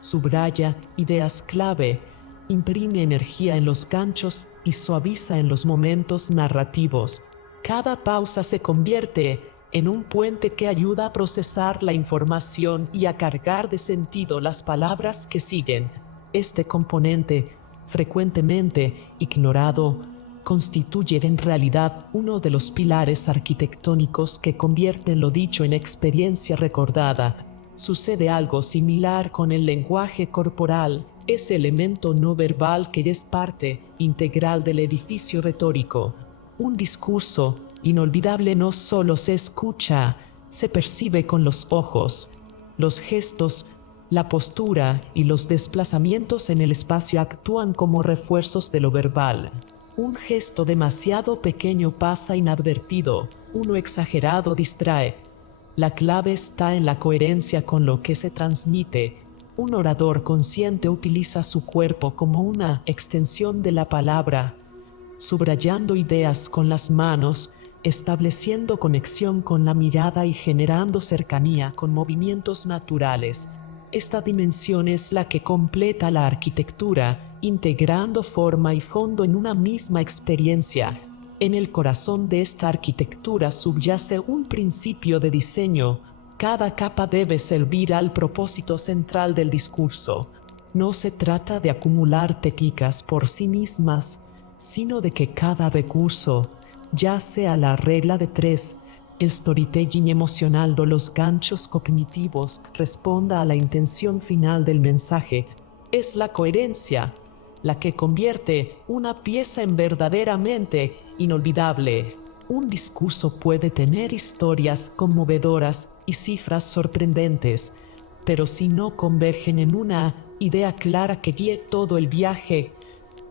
subraya ideas clave, imprime energía en los ganchos y suaviza en los momentos narrativos. Cada pausa se convierte en un puente que ayuda a procesar la información y a cargar de sentido las palabras que siguen. Este componente, frecuentemente ignorado, constituye en realidad uno de los pilares arquitectónicos que convierten lo dicho en experiencia recordada. Sucede algo similar con el lenguaje corporal, ese elemento no verbal que es parte integral del edificio retórico. Un discurso inolvidable no solo se escucha, se percibe con los ojos. Los gestos, la postura y los desplazamientos en el espacio actúan como refuerzos de lo verbal. Un gesto demasiado pequeño pasa inadvertido, uno exagerado distrae. La clave está en la coherencia con lo que se transmite. Un orador consciente utiliza su cuerpo como una extensión de la palabra, subrayando ideas con las manos, estableciendo conexión con la mirada y generando cercanía con movimientos naturales. Esta dimensión es la que completa la arquitectura, integrando forma y fondo en una misma experiencia. En el corazón de esta arquitectura subyace un principio de diseño. Cada capa debe servir al propósito central del discurso. No se trata de acumular técnicas por sí mismas, sino de que cada recurso, ya sea la regla de tres, el storytelling emocional o los ganchos cognitivos, responda a la intención final del mensaje. Es la coherencia la que convierte una pieza en verdaderamente inolvidable. Un discurso puede tener historias conmovedoras y cifras sorprendentes, pero si no convergen en una idea clara que guíe todo el viaje,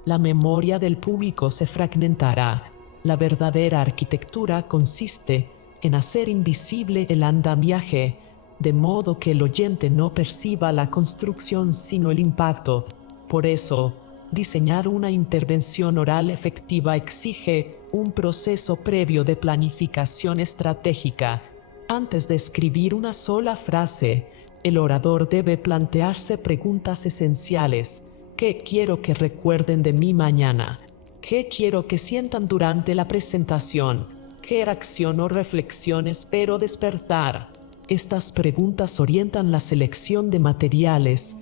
la memoria del público se fragmentará. La verdadera arquitectura consiste en hacer invisible el andamiaje, de modo que el oyente no perciba la construcción sino el impacto. Por eso, diseñar una intervención oral efectiva exige un proceso previo de planificación estratégica. Antes de escribir una sola frase, El orador debe plantearse preguntas esenciales. ¿Qué quiero que recuerden de mí mañana? ¿Qué quiero que sientan durante la presentación? ¿Qué reacción o reflexión espero despertar? Estas preguntas orientan la selección de materiales,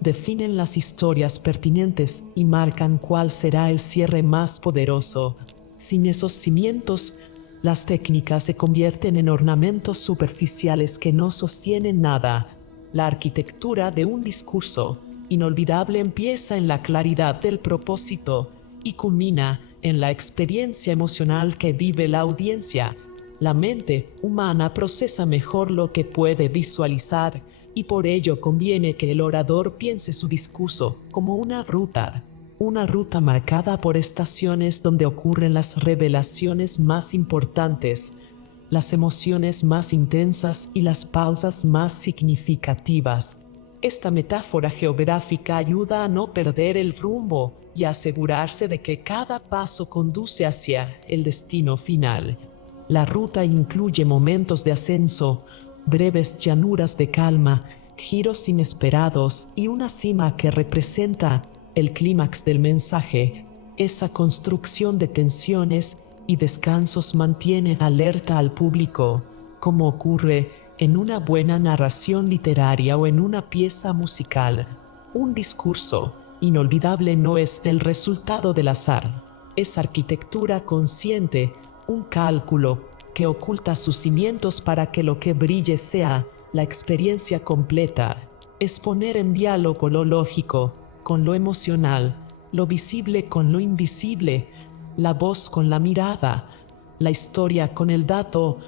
definen las historias pertinentes y marcan cuál será el cierre más poderoso. Sin esos cimientos, las técnicas se convierten en ornamentos superficiales que no sostienen nada. La arquitectura de un discurso inolvidable empieza en la claridad del propósito y culmina en la experiencia emocional que vive la audiencia. La mente humana procesa mejor lo que puede visualizar y por ello conviene que el orador piense su discurso como una ruta marcada por estaciones donde ocurren las revelaciones más importantes, las emociones más intensas y las pausas más significativas. Esta metáfora geográfica ayuda a no perder el rumbo y a asegurarse de que cada paso conduce hacia el destino final. La ruta incluye momentos de ascenso, breves llanuras de calma, giros inesperados y una cima que representa el clímax del mensaje. Esa construcción de tensiones y descansos mantiene alerta al público, como ocurre en una buena narración literaria o en una pieza musical. Un discurso inolvidable no es el resultado del azar, es arquitectura consciente, un cálculo que oculta sus cimientos para que lo que brille sea la experiencia completa. Es poner en diálogo lo lógico con lo emocional, lo visible con lo invisible, la voz con la mirada, la historia con el dato,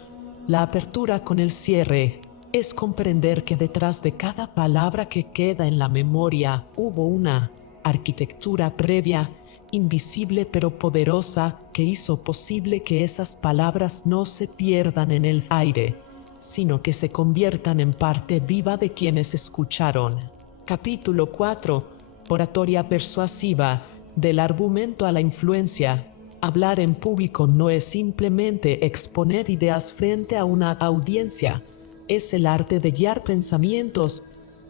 la apertura con el cierre. Es comprender que detrás de cada palabra que queda en la memoria hubo una arquitectura previa, invisible pero poderosa, que hizo posible que esas palabras no se pierdan en el aire, sino que se conviertan en parte viva de quienes escucharon. Capítulo 4. Oratoria persuasiva, del argumento a la influencia. Hablar en público no es simplemente exponer ideas frente a una audiencia, es el arte de guiar pensamientos,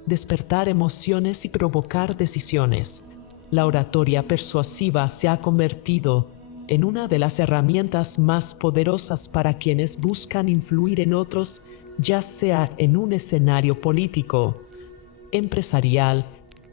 despertar emociones y provocar decisiones. La oratoria persuasiva se ha convertido en una de las herramientas más poderosas para quienes buscan influir en otros, ya sea en un escenario político, empresarial,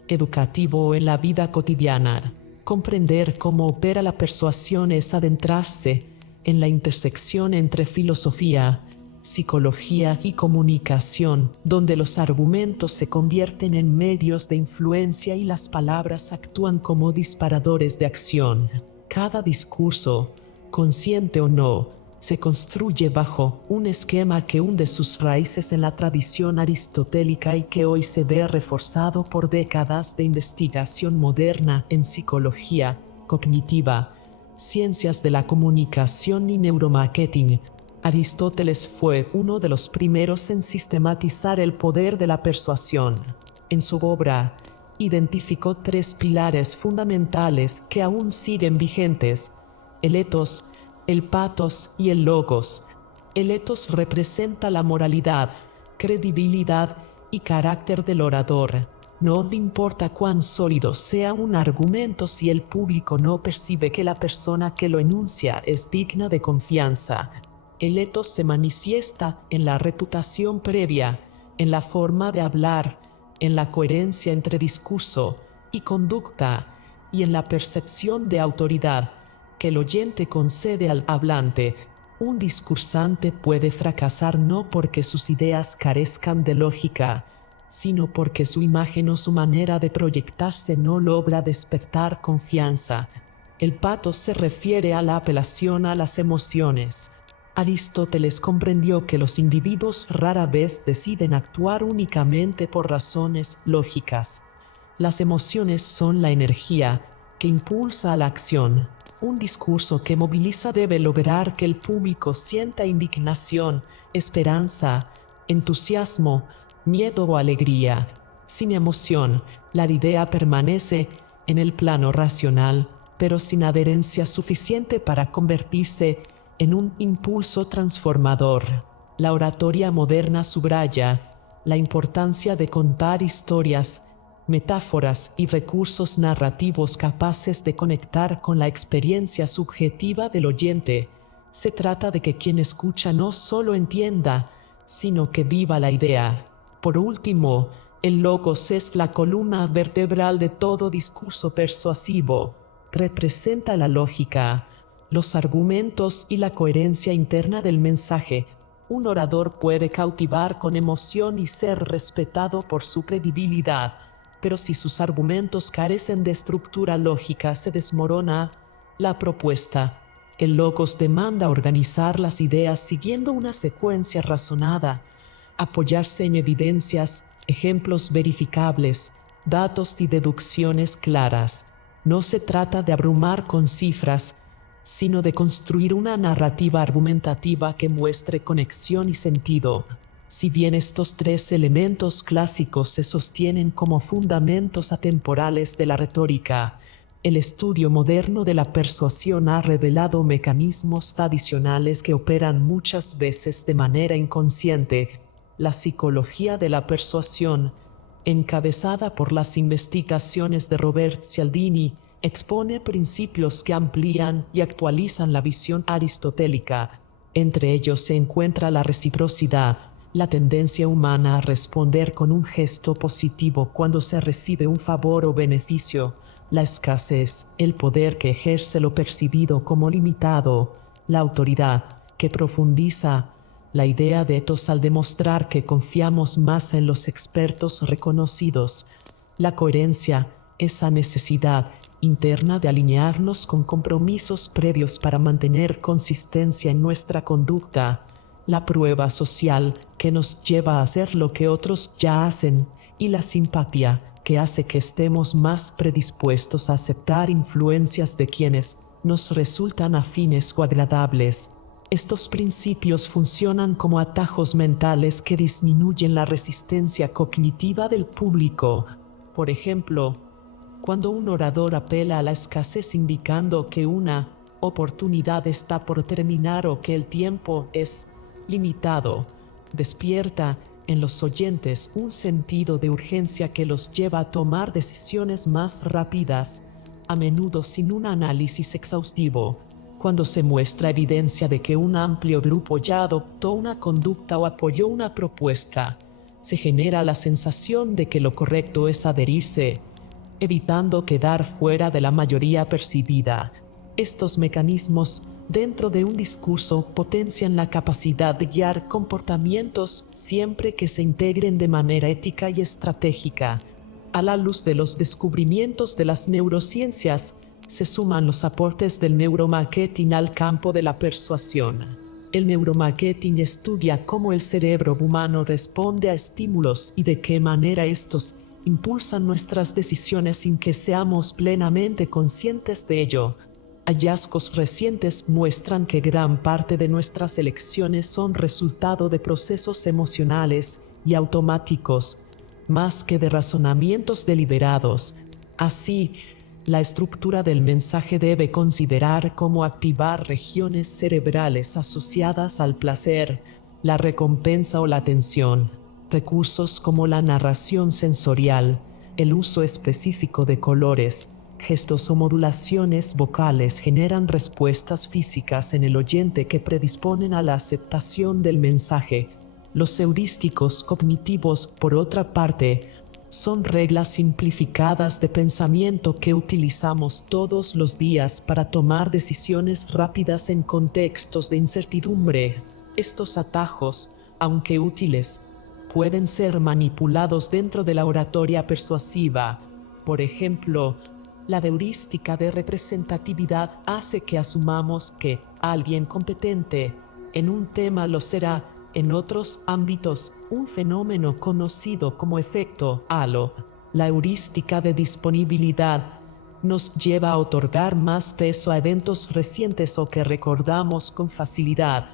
educativo o en la vida cotidiana. Comprender cómo opera la persuasión es adentrarse en la intersección entre filosofía, psicología y comunicación, donde los argumentos se convierten en medios de influencia y las palabras actúan como disparadores de acción. Cada discurso, consciente o no, se construye bajo un esquema que hunde sus raíces en la tradición aristotélica y que hoy se ve reforzado por décadas de investigación moderna en psicología cognitiva, ciencias de la comunicación y neuromarketing. Aristóteles fue uno de los primeros en sistematizar el poder de la persuasión. En su obra, identificó 3 pilares fundamentales que aún siguen vigentes: el ethos, el pathos y el logos. El ethos representa la moralidad, credibilidad y carácter del orador. No importa cuán sólido sea un argumento si el público no percibe que la persona que lo enuncia es digna de confianza. El ethos se manifiesta en la reputación previa, en la forma de hablar, en la coherencia entre discurso y conducta, y en la percepción de autoridad que el oyente concede al hablante. Un discursante puede fracasar no porque sus ideas carezcan de lógica, sino porque su imagen o su manera de proyectarse no logra despertar confianza. El pathos se refiere a la apelación a las emociones. Aristóteles comprendió que los individuos rara vez deciden actuar únicamente por razones lógicas. Las emociones son la energía que impulsa a la acción. Un discurso que moviliza debe lograr que el público sienta indignación, esperanza, entusiasmo, miedo o alegría. Sin emoción, la idea permanece en el plano racional, pero sin adherencia suficiente para convertirse en un impulso transformador. La oratoria moderna subraya La importancia de contar historias, metáforas y recursos narrativos capaces de conectar con la experiencia subjetiva del oyente. Se trata de que quien escucha no solo entienda, sino que viva la idea. Por último, el logos es la columna vertebral de todo discurso persuasivo. Representa la lógica, los argumentos y la coherencia interna del mensaje. Un orador puede cautivar con emoción y ser respetado por su credibilidad, pero si sus argumentos carecen de estructura lógica, se desmorona la propuesta. El logos demanda organizar las ideas siguiendo una secuencia razonada, apoyarse en evidencias, ejemplos verificables, datos y deducciones claras. No se trata de abrumar con cifras, sino de construir una narrativa argumentativa que muestre conexión y sentido. Si bien estos tres elementos clásicos se sostienen como fundamentos atemporales de la retórica, el estudio moderno de la persuasión ha revelado mecanismos adicionales que operan muchas veces de manera inconsciente. La psicología de la persuasión, encabezada por las investigaciones de Robert Cialdini, expone principios que amplían y actualizan la visión aristotélica. Entre ellos se encuentra la reciprocidad, la tendencia humana a responder con un gesto positivo cuando se recibe un favor o beneficio, la escasez, el poder que ejerce lo percibido como limitado, la autoridad, que profundiza la idea de etos al demostrar que confiamos más en los expertos reconocidos, la coherencia, esa necesidad interna de alinearnos con compromisos previos para mantener consistencia en nuestra conducta, la prueba social que nos lleva a hacer lo que otros ya hacen y la simpatía que hace que estemos más predispuestos a aceptar influencias de quienes nos resultan afines o agradables. Estos principios funcionan como atajos mentales que disminuyen la resistencia cognitiva del público. Por ejemplo, cuando un orador apela a la escasez indicando que una oportunidad está por terminar o que el tiempo es limitado, despierta en los oyentes un sentido de urgencia que los lleva a tomar decisiones más rápidas, a menudo sin un análisis exhaustivo. Cuando se muestra evidencia de que un amplio grupo ya adoptó una conducta o apoyó una propuesta, se genera la sensación de que lo correcto es adherirse, evitando quedar fuera de la mayoría percibida. Estos mecanismos dentro de un discurso potencian la capacidad de guiar comportamientos siempre que se integren de manera ética y estratégica. A la luz de los descubrimientos de las neurociencias, se suman los aportes del neuromarketing al campo de la persuasión. El neuromarketing estudia cómo el cerebro humano responde a estímulos y de qué manera estos impulsan nuestras decisiones sin que seamos plenamente conscientes de ello. Hallazgos recientes muestran que gran parte de nuestras elecciones son resultado de procesos emocionales y automáticos, más que de razonamientos deliberados. Así, la estructura del mensaje debe considerar cómo activar regiones cerebrales asociadas al placer, la recompensa o la tensión. Recursos como la narración sensorial, el uso específico de colores, gestos o modulaciones vocales generan respuestas físicas en el oyente que predisponen a la aceptación del mensaje. Los heurísticos cognitivos, por otra parte, son reglas simplificadas de pensamiento que utilizamos todos los días para tomar decisiones rápidas en contextos de incertidumbre. Estos atajos, aunque útiles, pueden ser manipulados dentro de la oratoria persuasiva. Por ejemplo, la heurística de representatividad hace que asumamos que alguien competente en un tema lo será en otros ámbitos, un fenómeno conocido como efecto halo. La heurística de disponibilidad nos lleva a otorgar más peso a eventos recientes o que recordamos con facilidad,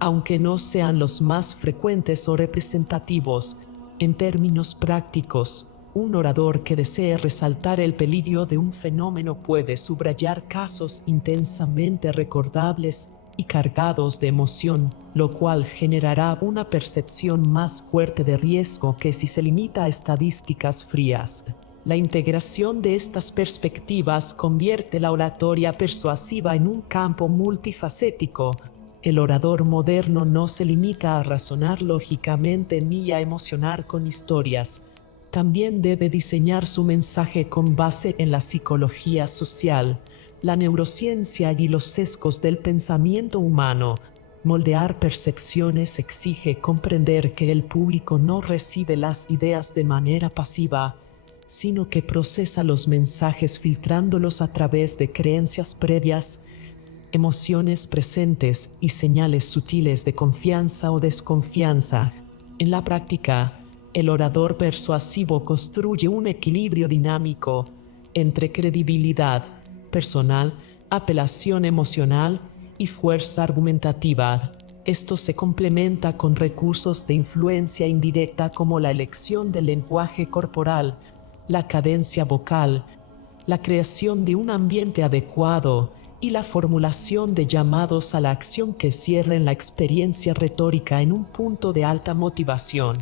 aunque no sean los más frecuentes o representativos. En términos prácticos, un orador que desee resaltar el peligro de un fenómeno puede subrayar casos intensamente recordables y cargados de emoción, lo cual generará una percepción más fuerte de riesgo que si se limita a estadísticas frías. La integración de estas perspectivas convierte la oratoria persuasiva en un campo multifacético. El orador moderno no se limita a razonar lógicamente ni a emocionar con historias. También debe diseñar su mensaje con base en la psicología social, la neurociencia y los sesgos del pensamiento humano. Moldear percepciones exige comprender que el público no recibe las ideas de manera pasiva, sino que procesa los mensajes filtrándolos a través de creencias previas, emociones presentes y señales sutiles de confianza o desconfianza. En la práctica, el orador persuasivo construye un equilibrio dinámico entre credibilidad personal, apelación emocional y fuerza argumentativa. Esto se complementa con recursos de influencia indirecta como la elección del lenguaje corporal, la cadencia vocal, la creación de un ambiente adecuado y la formulación de llamados a la acción que cierren la experiencia retórica en un punto de alta motivación.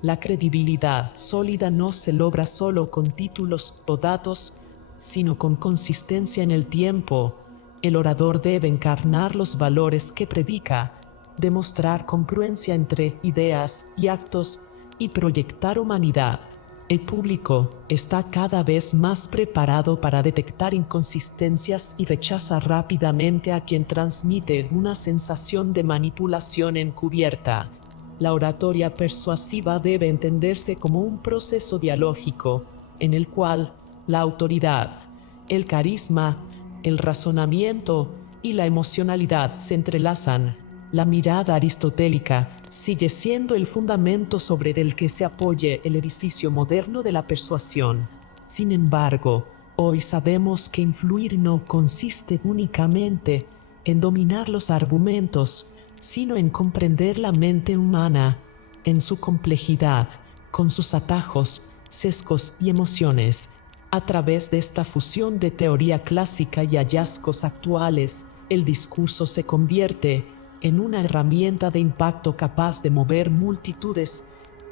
La credibilidad sólida no se logra solo con títulos o datos, sino con consistencia en el tiempo. El orador debe encarnar los valores que predica, demostrar congruencia entre ideas y actos y proyectar humanidad. El público está cada vez más preparado para detectar inconsistencias y rechaza rápidamente a quien transmite una sensación de manipulación encubierta. La oratoria persuasiva debe entenderse como un proceso dialógico, en el cual la autoridad, el carisma, el razonamiento y la emocionalidad se entrelazan. La mirada aristotélica sigue siendo el fundamento sobre el que se apoye el edificio moderno de la persuasión. Sin embargo, hoy sabemos que influir no consiste únicamente en dominar los argumentos, sino en comprender la mente humana, en su complejidad, con sus atajos, sesgos y emociones. A través de esta fusión de teoría clásica y hallazgos actuales, el discurso se convierte en una herramienta de impacto capaz de mover multitudes,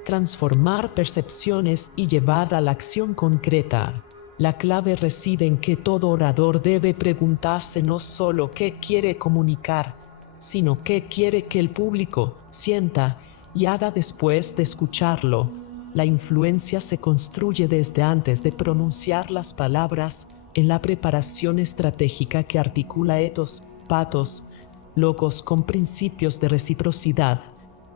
transformar percepciones y llevar a la acción concreta. La clave reside en que todo orador debe preguntarse no solo qué quiere comunicar, sino qué quiere que el público sienta y haga después de escucharlo. La influencia se construye desde antes de pronunciar las palabras, en la preparación estratégica que articula etos, patos, logos con principios de reciprocidad,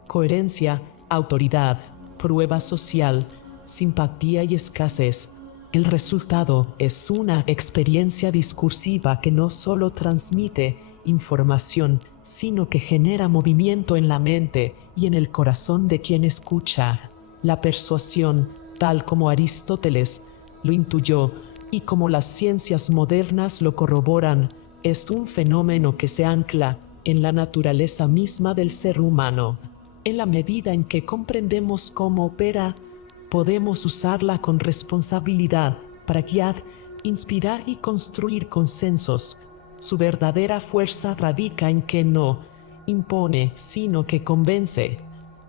coherencia, autoridad, prueba social, simpatía y escasez. El resultado es una experiencia discursiva que no solo transmite información, sino que genera movimiento en la mente y en el corazón de quien escucha. La persuasión, tal como Aristóteles lo intuyó y como las ciencias modernas lo corroboran, es un fenómeno que se ancla en la naturaleza misma del ser humano. En la medida en que comprendemos cómo opera, podemos usarla con responsabilidad para guiar, inspirar y construir consensos. Su verdadera fuerza radica en que no impone, sino que convence,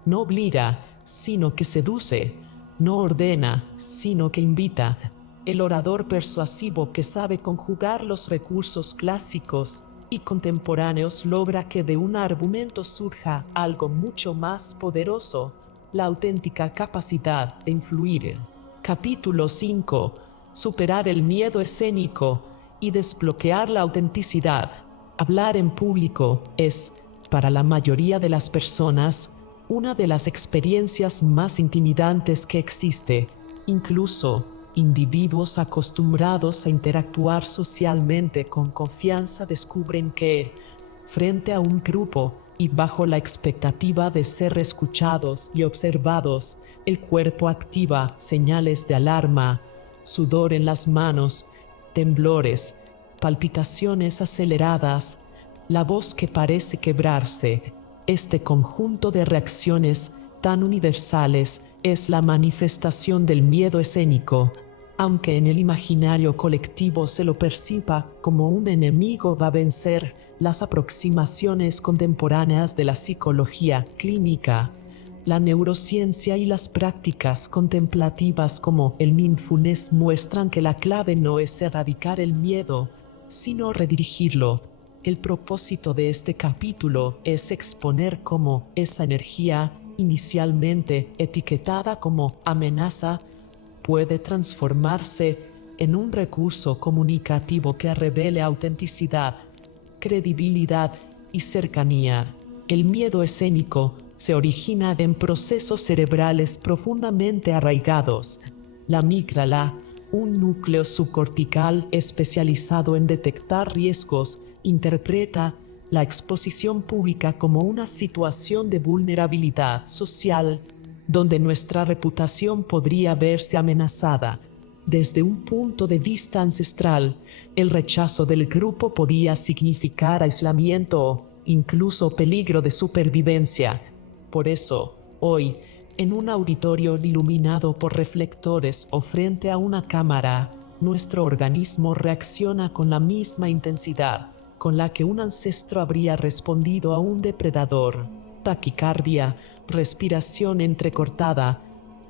no obliga, sino que seduce, no ordena, sino que invita. El orador persuasivo que sabe conjugar los recursos clásicos y contemporáneos logra que de un argumento surja algo mucho más poderoso, la auténtica capacidad de influir. Capítulo 5. Superar el miedo escénico y desbloquear la autenticidad. Hablar en público es, para la mayoría de las personas, una de las experiencias más intimidantes que existe. Incluso individuos acostumbrados a interactuar socialmente con confianza descubren que, frente a un grupo y bajo la expectativa de ser escuchados y observados, el cuerpo activa señales de alarma, sudor en las manos, temblores, palpitaciones aceleradas, la voz que parece quebrarse. Este conjunto de reacciones tan universales es la manifestación del miedo escénico. Aunque en el imaginario colectivo se lo perciba como un enemigo a vencer, las aproximaciones contemporáneas de la psicología clínica, la neurociencia y las prácticas contemplativas como el mindfulness muestran que la clave no es erradicar el miedo, sino redirigirlo. El propósito de este capítulo es exponer cómo esa energía, inicialmente etiquetada como amenaza, puede transformarse en un recurso comunicativo que revele autenticidad, credibilidad y cercanía. El miedo escénico se origina en procesos cerebrales profundamente arraigados. La amígdala, un núcleo subcortical especializado en detectar riesgos, interpreta la exposición pública como una situación de vulnerabilidad social, donde nuestra reputación podría verse amenazada. Desde un punto de vista ancestral, el rechazo del grupo podía significar aislamiento o incluso peligro de supervivencia. Por eso, hoy, en un auditorio iluminado por reflectores o frente a una cámara, nuestro organismo reacciona con la misma intensidad con la que un ancestro habría respondido a un depredador. Taquicardia, respiración entrecortada,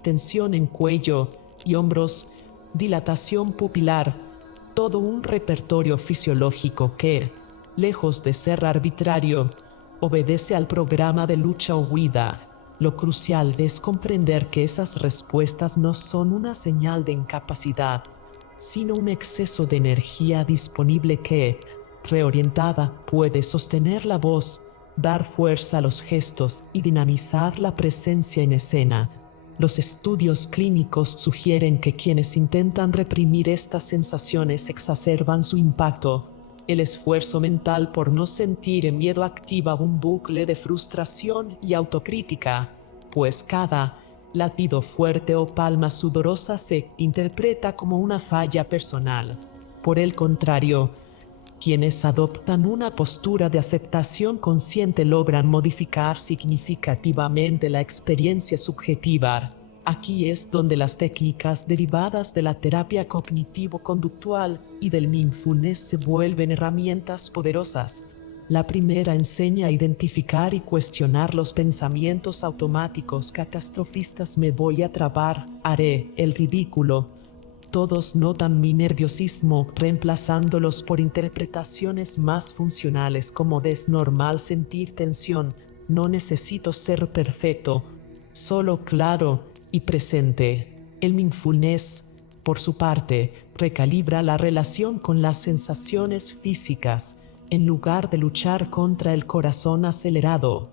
tensión en cuello y hombros, dilatación pupilar, todo un repertorio fisiológico que, lejos de ser arbitrario, obedece al programa de lucha o huida. Lo crucial es comprender que esas respuestas no son una señal de incapacidad, sino un exceso de energía disponible que, reorientada, puede sostener la voz, dar fuerza a los gestos y dinamizar la presencia en escena. Los estudios clínicos sugieren que quienes intentan reprimir estas sensaciones exacerban su impacto. El esfuerzo mental por no sentir miedo activa un bucle de frustración y autocrítica, pues cada latido fuerte o palma sudorosa se interpreta como una falla personal. Por el contrario, quienes adoptan una postura de aceptación consciente logran modificar significativamente la experiencia subjetiva. Aquí es donde las técnicas derivadas de la terapia cognitivo-conductual y del mindfulness se vuelven herramientas poderosas. La primera enseña a identificar y cuestionar los pensamientos automáticos catastrofistas: me voy a trabar, haré el ridículo. Todos notan mi nerviosismo, reemplazándolos por interpretaciones más funcionales como es normal sentir tensión, no necesito ser perfecto, solo claro y presente. El mindfulness, por su parte, recalibra la relación con las sensaciones físicas, en lugar de luchar contra el corazón acelerado.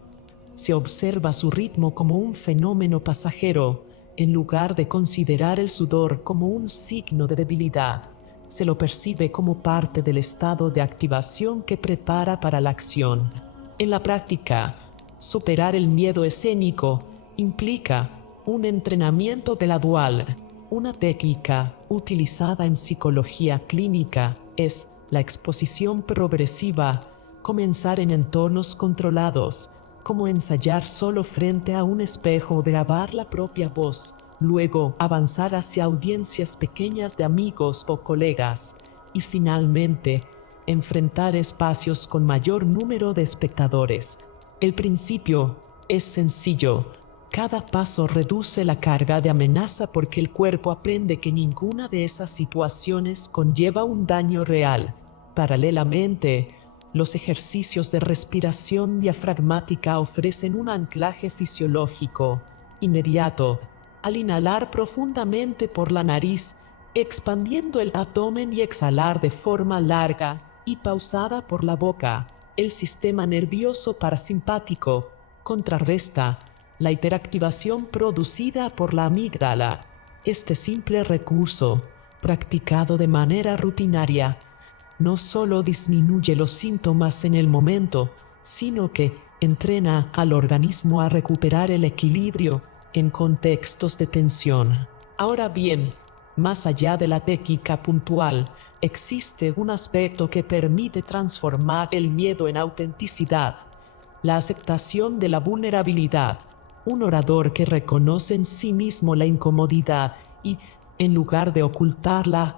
Se observa su ritmo como un fenómeno pasajero, en lugar de considerar el sudor como un signo de debilidad. Se lo percibe como parte del estado de activación que prepara para la acción. En la práctica, superar el miedo escénico implica un entrenamiento gradual. Una técnica utilizada en psicología clínica es la exposición progresiva, comenzar en entornos controlados, como ensayar solo frente a un espejo o grabar la propia voz, luego avanzar hacia audiencias pequeñas de amigos o colegas, y finalmente, enfrentar espacios con mayor número de espectadores. El principio es sencillo. Cada paso reduce la carga de amenaza porque el cuerpo aprende que ninguna de esas situaciones conlleva un daño real. Paralelamente, los ejercicios de respiración diafragmática ofrecen un anclaje fisiológico inmediato. Al inhalar profundamente por la nariz, expandiendo el abdomen, y exhalar de forma larga y pausada por la boca, el sistema nervioso parasimpático contrarresta la hiperactivación producida por la amígdala. Este simple recurso, practicado de manera rutinaria, no solo disminuye los síntomas en el momento, sino que entrena al organismo a recuperar el equilibrio en contextos de tensión. Ahora bien, más allá de la técnica puntual, existe un aspecto que permite transformar el miedo en autenticidad: la aceptación de la vulnerabilidad. Un orador que reconoce en sí mismo la incomodidad y, en lugar de ocultarla,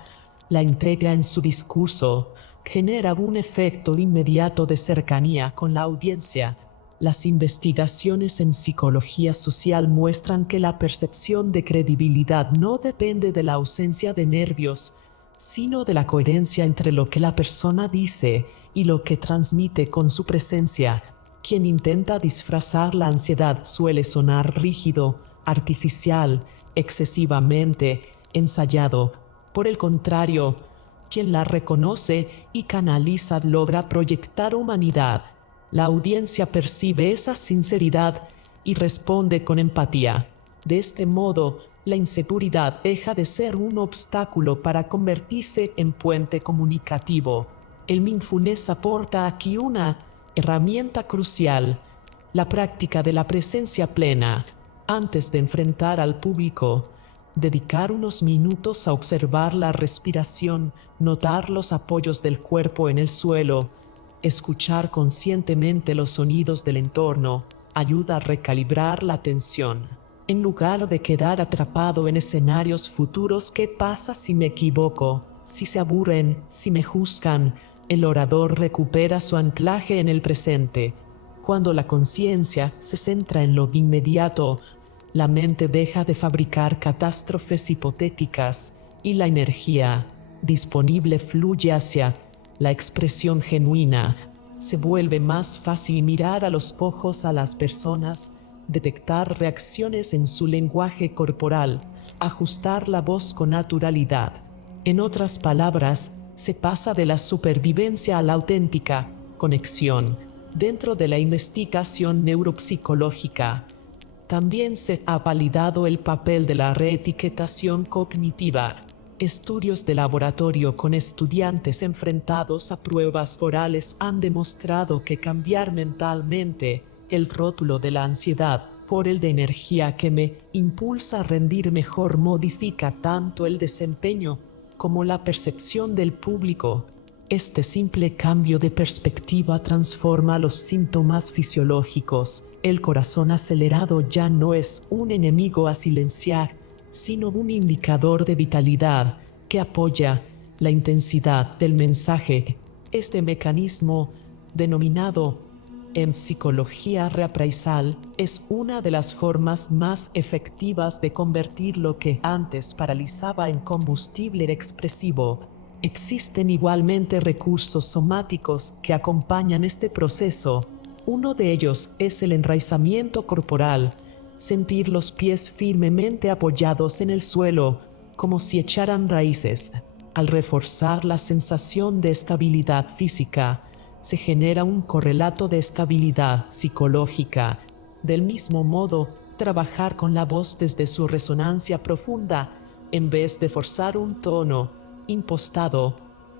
la integra en su discurso, genera un efecto inmediato de cercanía con la audiencia. Las investigaciones en psicología social muestran que la percepción de credibilidad no depende de la ausencia de nervios, sino de la coherencia entre lo que la persona dice y lo que transmite con su presencia. Quien intenta disfrazar la ansiedad suele sonar rígido, artificial, excesivamente ensayado. Por el contrario, quien la reconoce y canaliza logra proyectar humanidad. La audiencia percibe esa sinceridad y responde con empatía. De este modo, la inseguridad deja de ser un obstáculo para convertirse en puente comunicativo. El mindfulness aporta aquí una herramienta crucial: la práctica de la presencia plena. Antes de enfrentar al público, dedicar unos minutos a observar la respiración, notar los apoyos del cuerpo en el suelo, escuchar conscientemente los sonidos del entorno, ayuda a recalibrar la atención. En lugar de quedar atrapado en escenarios futuros: ¿qué pasa si me equivoco? Si se aburren, si me juzgan, el orador recupera su anclaje en el presente. Cuando la conciencia se centra en lo inmediato, la mente deja de fabricar catástrofes hipotéticas y la energía disponible fluye hacia la expresión genuina. Se vuelve más fácil mirar a los ojos a las personas, detectar reacciones en su lenguaje corporal, ajustar la voz con naturalidad. En otras palabras, se pasa de la supervivencia a la auténtica conexión. Dentro de la investigación neuropsicológica, también se ha validado el papel de la reetiquetación cognitiva. Estudios de laboratorio con estudiantes enfrentados a pruebas orales han demostrado que cambiar mentalmente el rótulo de la ansiedad por el de energía que me impulsa a rendir mejor modifica tanto el desempeño como la percepción del público. Este simple cambio de perspectiva transforma los síntomas fisiológicos. El corazón acelerado ya no es un enemigo a silenciar, sino un indicador de vitalidad que apoya la intensidad del mensaje. Este mecanismo, denominado en psicología reappraisal, es una de las formas más efectivas de convertir lo que antes paralizaba en combustible expresivo. Existen igualmente recursos somáticos que acompañan este proceso. Uno de ellos es el enraizamiento corporal. Sentir los pies firmemente apoyados en el suelo, como si echaran raíces. Al reforzar la sensación de estabilidad física, se genera un correlato de estabilidad psicológica. Del mismo modo, trabajar con la voz desde su resonancia profunda, en vez de forzar un tono impostado,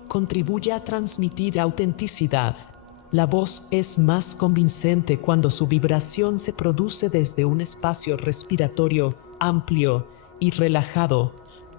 contribuye a transmitir autenticidad. La voz es más convincente cuando su vibración se produce desde un espacio respiratorio amplio y relajado,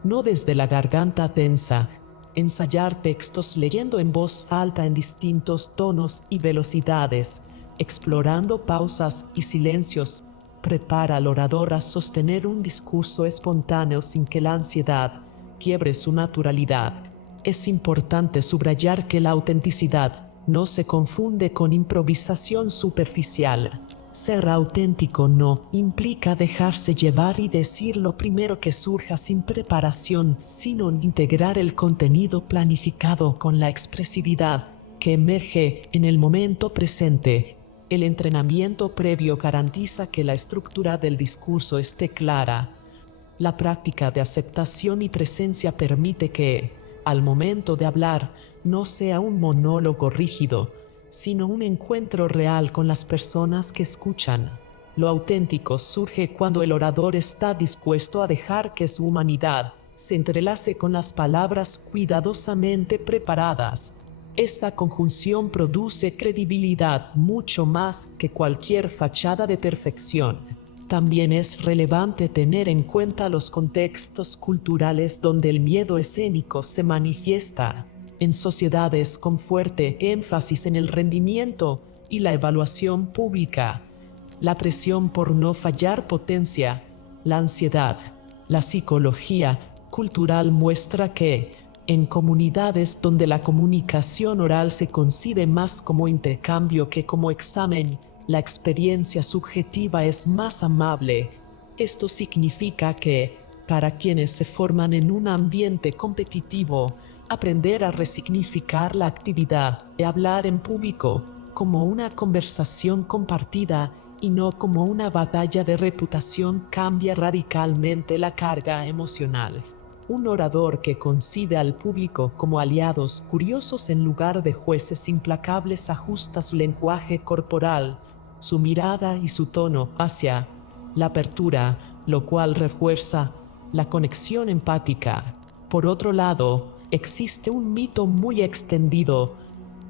no desde la garganta tensa. Ensayar textos leyendo en voz alta en distintos tonos y velocidades, explorando pausas y silencios, prepara al orador a sostener un discurso espontáneo sin que la ansiedad quiebre su naturalidad. Es importante subrayar que la autenticidad no se confunde con improvisación superficial. Ser auténtico no implica dejarse llevar y decir lo primero que surja sin preparación, sino integrar el contenido planificado con la expresividad que emerge en el momento presente. El entrenamiento previo garantiza que la estructura del discurso esté clara. La práctica de aceptación y presencia permite que, al momento de hablar, no sea un monólogo rígido, sino un encuentro real con las personas que escuchan. Lo auténtico surge cuando el orador está dispuesto a dejar que su humanidad se entrelace con las palabras cuidadosamente preparadas. Esta conjunción produce credibilidad mucho más que cualquier fachada de perfección. También es relevante tener en cuenta los contextos culturales donde el miedo escénico se manifiesta. En sociedades con fuerte énfasis en el rendimiento y la evaluación pública, la presión por no fallar potencia la ansiedad. La psicología cultural muestra que, En comunidades donde la comunicación oral se concibe más como intercambio que como examen, la experiencia subjetiva es más amable. Esto significa que, para quienes se forman en un ambiente competitivo, aprender a resignificar la actividad de hablar en público como una conversación compartida y no como una batalla de reputación cambia radicalmente la carga emocional. Un orador que concibe al público como aliados curiosos en lugar de jueces implacables ajusta su lenguaje corporal, su mirada y su tono hacia la apertura, lo cual refuerza la conexión empática. Por otro lado, existe un mito muy extendido,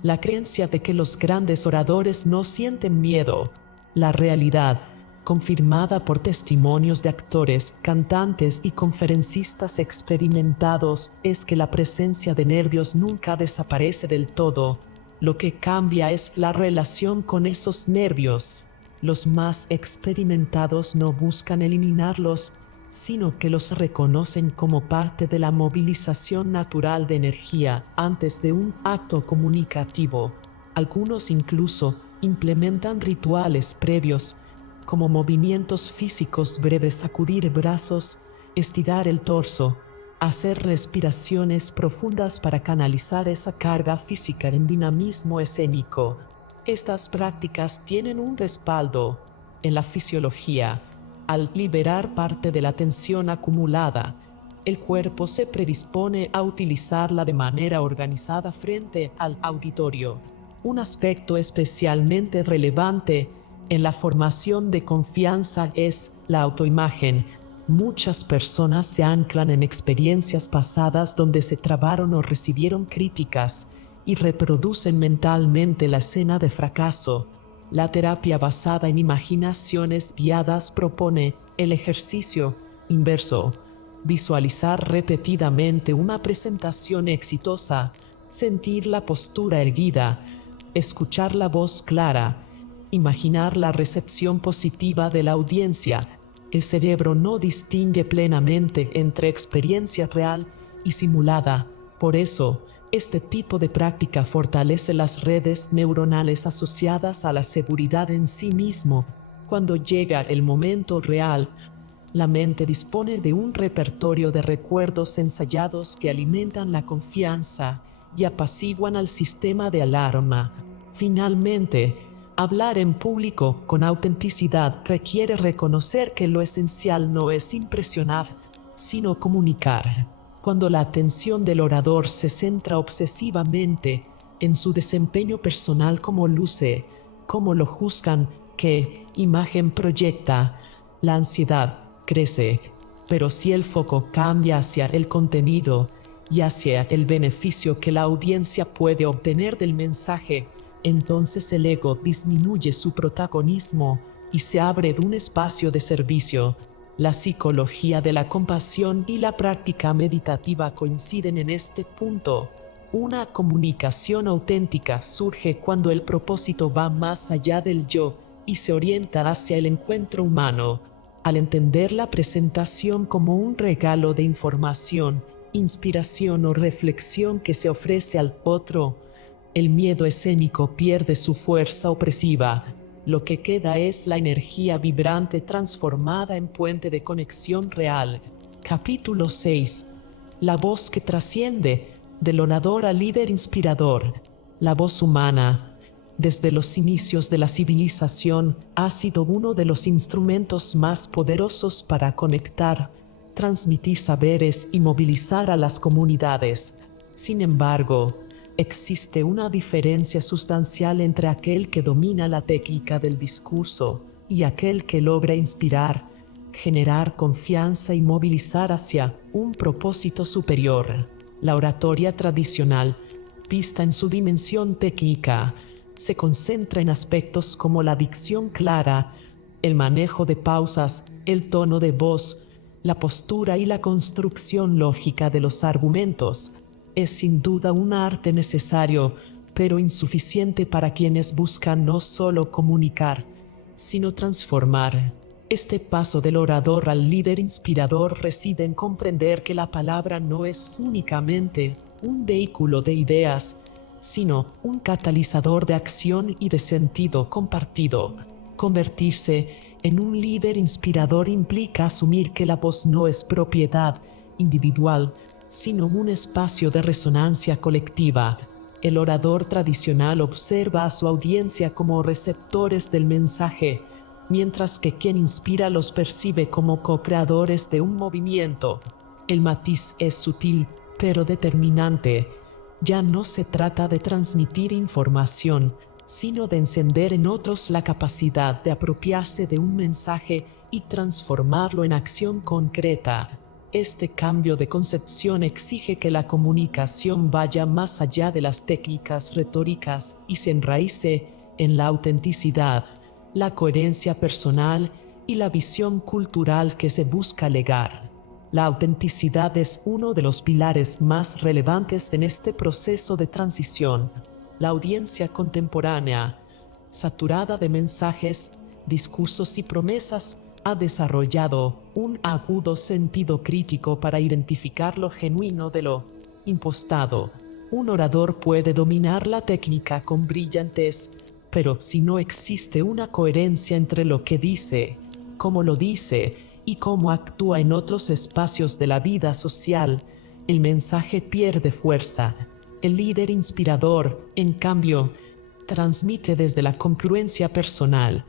la creencia de que los grandes oradores no sienten miedo. La realidad, confirmada por testimonios de actores, cantantes y conferencistas experimentados, es que la presencia de nervios nunca desaparece del todo. Lo que cambia es la relación con esos nervios. Los más experimentados no buscan eliminarlos, sino que los reconocen como parte de la movilización natural de energía antes de un acto comunicativo. Algunos incluso implementan rituales previos, como movimientos físicos breves, sacudir brazos, estirar el torso, hacer respiraciones profundas para canalizar esa carga física en dinamismo escénico. Estas prácticas tienen un respaldo en la fisiología. Al liberar parte de la tensión acumulada, el cuerpo se predispone a utilizarla de manera organizada frente al auditorio. Un aspecto especialmente relevante en la formación de confianza es la autoimagen. Muchas personas se anclan en experiencias pasadas donde se trabaron o recibieron críticas y reproducen mentalmente la escena de fracaso. La terapia basada en imaginaciones guiadas propone el ejercicio inverso: visualizar repetidamente una presentación exitosa, sentir la postura erguida, escuchar la voz clara, imaginar la recepción positiva de la audiencia. El cerebro no distingue plenamente entre experiencia real y simulada. Por eso, este tipo de práctica fortalece las redes neuronales asociadas a la seguridad en sí mismo. Cuando llega el momento real, la mente dispone de un repertorio de recuerdos ensayados que alimentan la confianza y apaciguan al sistema de alarma. Finalmente, hablar en público con autenticidad requiere reconocer que lo esencial no es impresionar, sino comunicar. Cuando la atención del orador se centra obsesivamente en su desempeño personal, cómo luce, cómo lo juzgan, qué imagen proyecta, la ansiedad crece. Pero si el foco cambia hacia el contenido y hacia el beneficio que la audiencia puede obtener del mensaje, entonces el ego disminuye su protagonismo y se abre un espacio de servicio. La psicología de la compasión y la práctica meditativa coinciden en este punto. Una comunicación auténtica surge cuando el propósito va más allá del yo y se orienta hacia el encuentro humano. Al entender la presentación como un regalo de información, inspiración o reflexión que se ofrece al otro, el miedo escénico pierde su fuerza opresiva. Lo que queda es la energía vibrante transformada en puente de conexión real. Capítulo 6. La voz que trasciende, del orador al líder inspirador. La voz humana, desde los inicios de la civilización, ha sido uno de los instrumentos más poderosos para conectar, transmitir saberes y movilizar a las comunidades. Sin embargo, existe una diferencia sustancial entre aquel que domina la técnica del discurso y aquel que logra inspirar, generar confianza y movilizar hacia un propósito superior. La oratoria tradicional, vista en su dimensión técnica, se concentra en aspectos como la dicción clara, el manejo de pausas, el tono de voz, la postura y la construcción lógica de los argumentos. Es sin duda un arte necesario, pero insuficiente para quienes buscan no solo comunicar, sino transformar. Este paso del orador al líder inspirador reside en comprender que la palabra no es únicamente un vehículo de ideas, sino un catalizador de acción y de sentido compartido. Convertirse en un líder inspirador implica asumir que la voz no es propiedad individual, sino un espacio de resonancia colectiva. El orador tradicional observa a su audiencia como receptores del mensaje, mientras que quien inspira los percibe como co-creadores de un movimiento. El matiz es sutil, pero determinante. Ya no se trata de transmitir información, sino de encender en otros la capacidad de apropiarse de un mensaje y transformarlo en acción concreta. Este cambio de concepción exige que la comunicación vaya más allá de las técnicas retóricas y se enraice en la autenticidad, la coherencia personal y la visión cultural que se busca legar. La autenticidad es uno de los pilares más relevantes en este proceso de transición. La audiencia contemporánea, saturada de mensajes, discursos y promesas, ha desarrollado un agudo sentido crítico para identificar lo genuino de lo impostado. Un orador puede dominar la técnica con brillantez, pero si no existe una coherencia entre lo que dice, cómo lo dice y cómo actúa en otros espacios de la vida social, el mensaje pierde fuerza. El líder inspirador, en cambio, transmite desde la congruencia personal.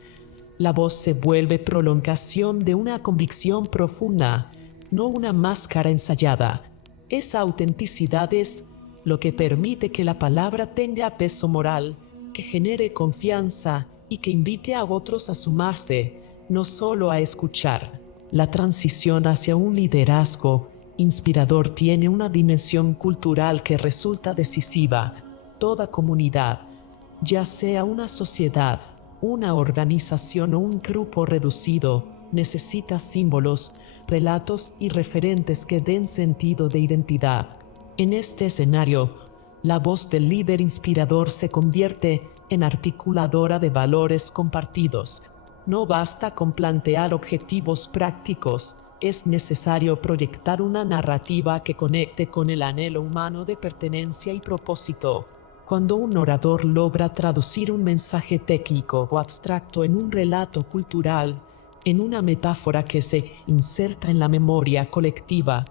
La voz se vuelve prolongación de una convicción profunda, no una máscara ensayada. Esa autenticidad es lo que permite que la palabra tenga peso moral, que genere confianza y que invite a otros a sumarse, no solo a escuchar. La transición hacia un liderazgo inspirador tiene una dimensión cultural que resulta decisiva. Toda comunidad, ya sea una sociedad, una organización o un grupo reducido, necesita símbolos, relatos y referentes que den sentido de identidad. En este escenario, la voz del líder inspirador se convierte en articuladora de valores compartidos. No basta con plantear objetivos prácticos, es necesario proyectar una narrativa que conecte con el anhelo humano de pertenencia y propósito. Cuando un orador logra traducir un mensaje técnico o abstracto en un relato cultural, en una metáfora que se inserta en la memoria colectiva,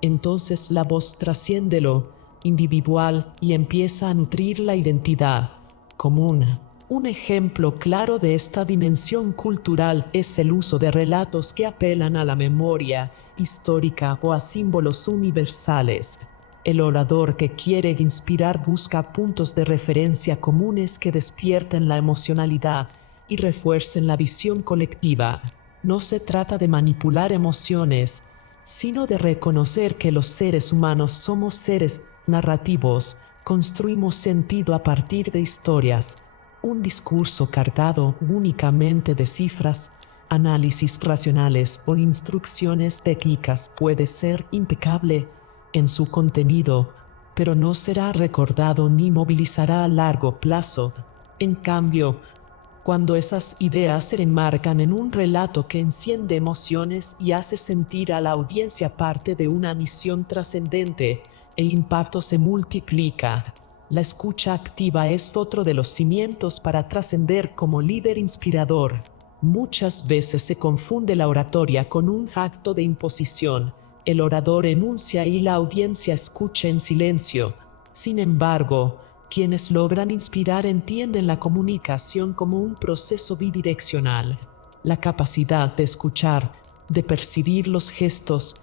entonces la voz trasciende lo individual y empieza a nutrir la identidad común. Un ejemplo claro de esta dimensión cultural es el uso de relatos que apelan a la memoria histórica o a símbolos universales. El orador que quiere inspirar busca puntos de referencia comunes que despierten la emocionalidad y refuercen la visión colectiva. No se trata de manipular emociones, sino de reconocer que los seres humanos somos seres narrativos, construimos sentido a partir de historias. Un discurso cargado únicamente de cifras, análisis racionales o instrucciones técnicas puede ser impecable en su contenido, pero no será recordado ni movilizará a largo plazo. En cambio, cuando esas ideas se enmarcan en un relato que enciende emociones y hace sentir a la audiencia parte de una misión trascendente, el impacto se multiplica. La escucha activa es otro de los cimientos para trascender como líder inspirador. Muchas veces se confunde la oratoria con un acto de imposición. El orador enuncia y la audiencia escucha en silencio. Sin embargo, quienes logran inspirar entienden la comunicación como un proceso bidireccional. La capacidad de escuchar, de percibir los gestos,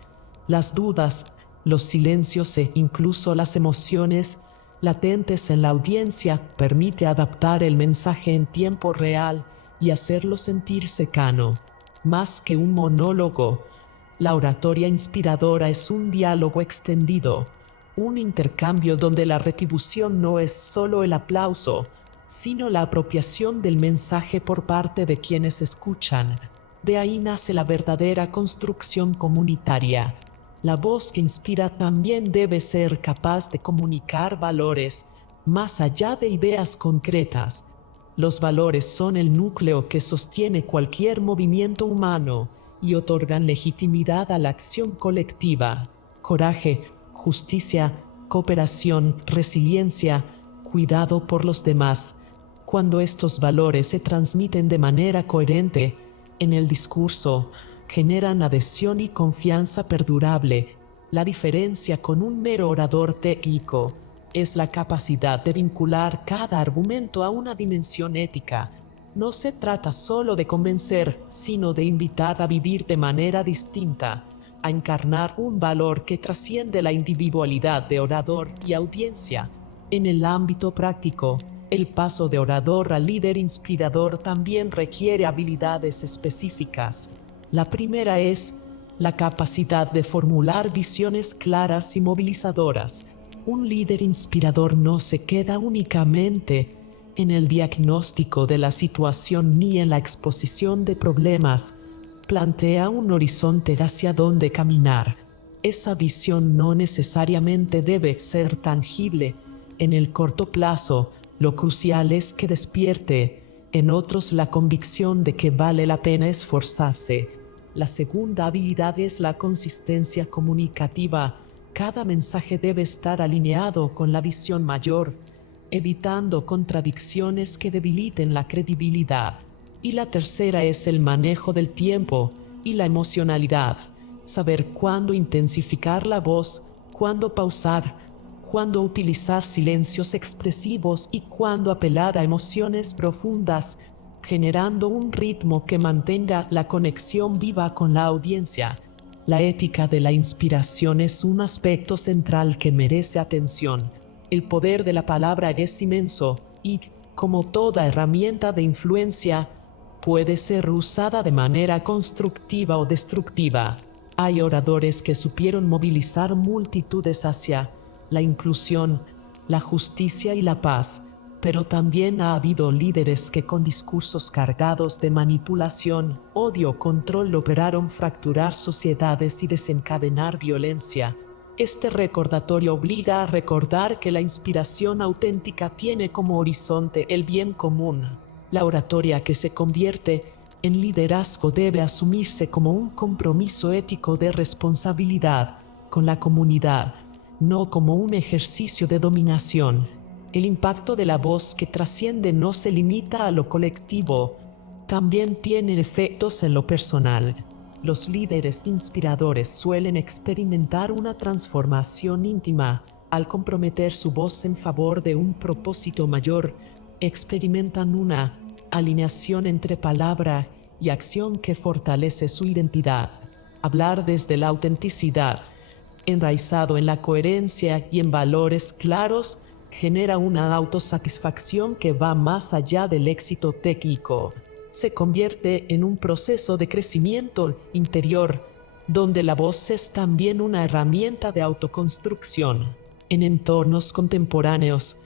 las dudas, los silencios e incluso las emociones latentes en la audiencia permite adaptar el mensaje en tiempo real y hacerlo sentir cercano. Más que un monólogo, la oratoria inspiradora es un diálogo extendido, un intercambio donde la retribución no es solo el aplauso, sino la apropiación del mensaje por parte de quienes escuchan. De ahí nace la verdadera construcción comunitaria. La voz que inspira también debe ser capaz de comunicar valores, más allá de ideas concretas. Los valores son el núcleo que sostiene cualquier movimiento humano y otorgan legitimidad a la acción colectiva. Coraje, justicia, cooperación, resiliencia, cuidado por los demás. Cuando estos valores se transmiten de manera coherente en el discurso, generan adhesión y confianza perdurable. La diferencia con un mero orador técnico es la capacidad de vincular cada argumento a una dimensión ética. No se trata solo de convencer, sino de invitar a vivir de manera distinta, a encarnar un valor que trasciende la individualidad de orador y audiencia. En el ámbito práctico, el paso de orador a líder inspirador también requiere habilidades específicas. La primera es la capacidad de formular visiones claras y movilizadoras. Un líder inspirador no se queda únicamente en el diagnóstico de la situación ni en la exposición de problemas. Plantea un horizonte hacia donde caminar. Esa visión no necesariamente debe ser tangible en el corto plazo. Lo crucial es que despierte en otros la convicción de que vale la pena esforzarse. La segunda habilidad es la consistencia comunicativa. Cada mensaje debe estar alineado con la visión mayor, evitando contradicciones que debiliten la credibilidad. Y la tercera es el manejo del tiempo y la emocionalidad. Saber cuándo intensificar la voz, cuándo pausar, cuándo utilizar silencios expresivos y cuándo apelar a emociones profundas, generando un ritmo que mantenga la conexión viva con la audiencia. La ética de la inspiración es un aspecto central que merece atención. El poder de la palabra es inmenso y, como toda herramienta de influencia, puede ser usada de manera constructiva o destructiva. Hay oradores que supieron movilizar multitudes hacia la inclusión, la justicia y la paz, pero también ha habido líderes que con discursos cargados de manipulación, odio o control lograron fracturar sociedades y desencadenar violencia. Este recordatorio obliga a recordar que la inspiración auténtica tiene como horizonte el bien común. La oratoria que se convierte en liderazgo debe asumirse como un compromiso ético de responsabilidad con la comunidad, no como un ejercicio de dominación. El impacto de la voz que trasciende no se limita a lo colectivo, también tiene efectos en lo personal. Los líderes inspiradores suelen experimentar una transformación íntima al comprometer su voz en favor de un propósito mayor. Experimentan una alineación entre palabra y acción que fortalece su identidad. Hablar desde la autenticidad, enraizado en la coherencia y en valores claros, genera una autosatisfacción que va más allá del éxito técnico. Se convierte en un proceso de crecimiento interior, donde la voz es también una herramienta de autoconstrucción. En entornos contemporáneos,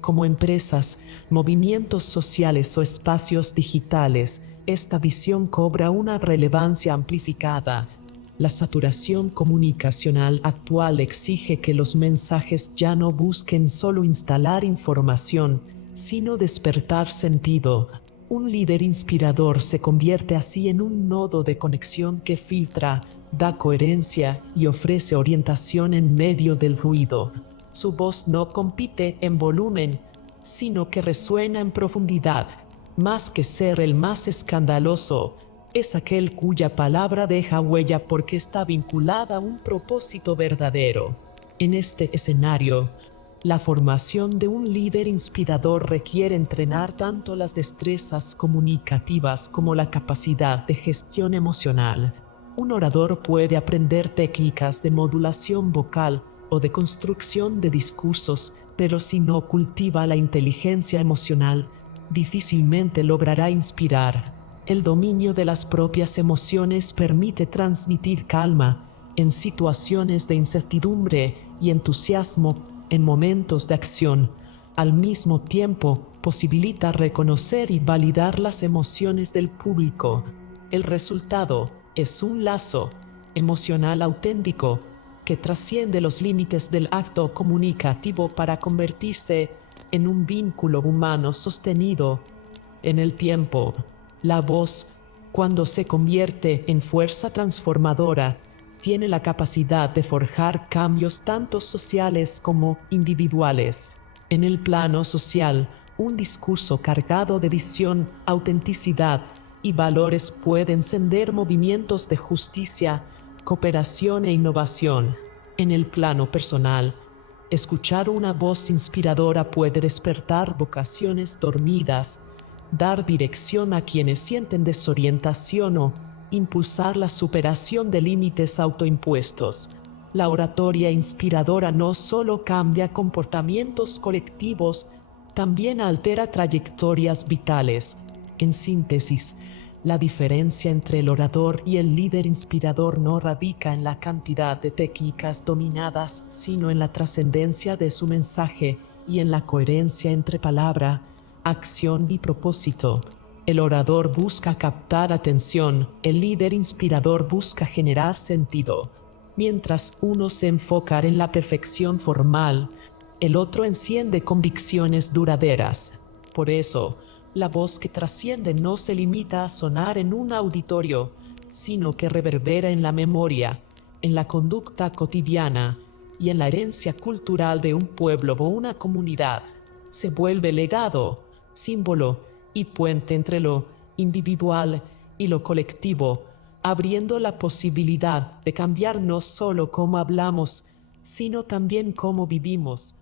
como empresas, movimientos sociales o espacios digitales, esta visión cobra una relevancia amplificada. La saturación comunicacional actual exige que los mensajes ya no busquen solo instalar información, sino despertar sentido. Un líder inspirador se convierte así en un nodo de conexión que filtra, da coherencia y ofrece orientación en medio del ruido. Su voz no compite en volumen, sino que resuena en profundidad. Más que ser el más escandaloso, es aquel cuya palabra deja huella porque está vinculada a un propósito verdadero. En este escenario, la formación de un líder inspirador requiere entrenar tanto las destrezas comunicativas como la capacidad de gestión emocional. Un orador puede aprender técnicas de modulación vocal o de construcción de discursos, pero si no cultiva la inteligencia emocional, difícilmente logrará inspirar. El dominio de las propias emociones permite transmitir calma en situaciones de incertidumbre y entusiasmo en momentos de acción. Al mismo tiempo, posibilita reconocer y validar las emociones del público. El resultado es un lazo emocional auténtico que trasciende los límites del acto comunicativo para convertirse en un vínculo humano sostenido En el tiempo, la voz, cuando se convierte en fuerza transformadora, tiene la capacidad de forjar cambios tanto sociales como individuales. En el plano social, un discurso cargado de visión, autenticidad y valores puede encender movimientos de justicia, cooperación e innovación. En el plano personal, escuchar una voz inspiradora puede despertar vocaciones dormidas, dar dirección a quienes sienten desorientación o impulsar la superación de límites autoimpuestos. La oratoria inspiradora no solo cambia comportamientos colectivos, también altera trayectorias vitales. En síntesis, la diferencia entre el orador y el líder inspirador no radica en la cantidad de técnicas dominadas, sino en la trascendencia de su mensaje y en la coherencia entre palabra, acción y propósito. El orador busca captar atención, el líder inspirador busca generar sentido. Mientras uno se enfoca en la perfección formal, el otro enciende convicciones duraderas. Por eso, la voz que trasciende no se limita a sonar en un auditorio, sino que reverbera en la memoria, en la conducta cotidiana y en la herencia cultural de un pueblo o una comunidad. Se vuelve legado, símbolo y puente entre lo individual y lo colectivo, abriendo la posibilidad de cambiar no solo cómo hablamos, sino también cómo vivimos.